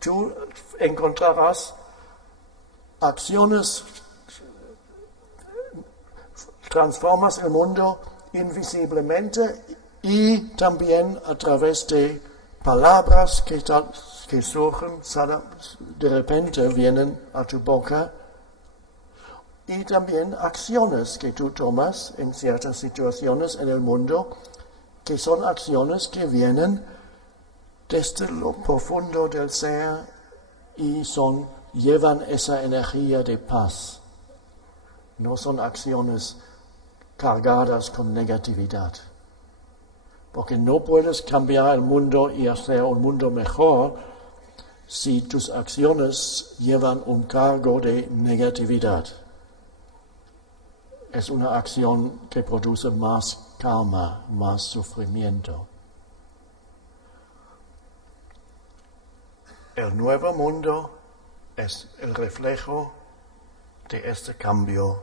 tú encontrarás acciones, transformas el mundo invisiblemente y también a través de palabras que surgen, de repente vienen a tu boca, y también acciones que tú tomas en ciertas situaciones en el mundo, que son acciones que vienen desde lo profundo del ser y llevan esa energía de paz. No son acciones cargadas con negatividad. Porque no puedes cambiar el mundo y hacer un mundo mejor si tus acciones llevan un cargo de negatividad. Es una acción que produce más karma, más sufrimiento. El nuevo mundo es el reflejo de este cambio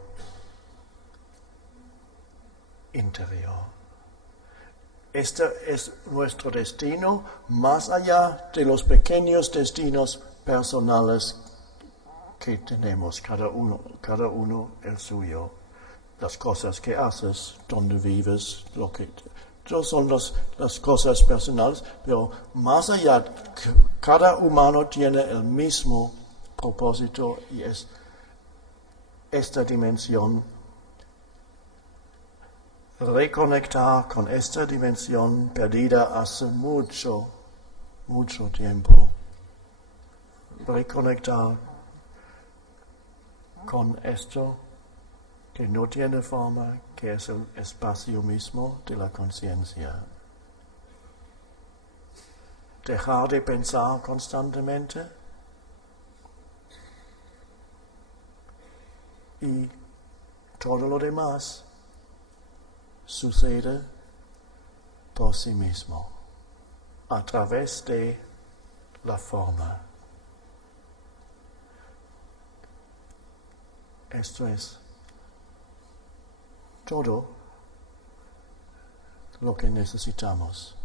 interior. Este es nuestro destino, más allá de los pequeños destinos personales que tenemos, cada uno el suyo. Las cosas que haces, donde vives, todas son las cosas personales, pero más allá, cada humano tiene el mismo propósito y es esta dimensión reconectar con esta dimensión perdida hace mucho, mucho tiempo. Reconectar con esto que no tiene forma, que es el espacio mismo de la conciencia. Dejar de pensar constantemente y todo lo demás sucede por sí mismo, a través de la forma. Esto es todo lo que necesitamos.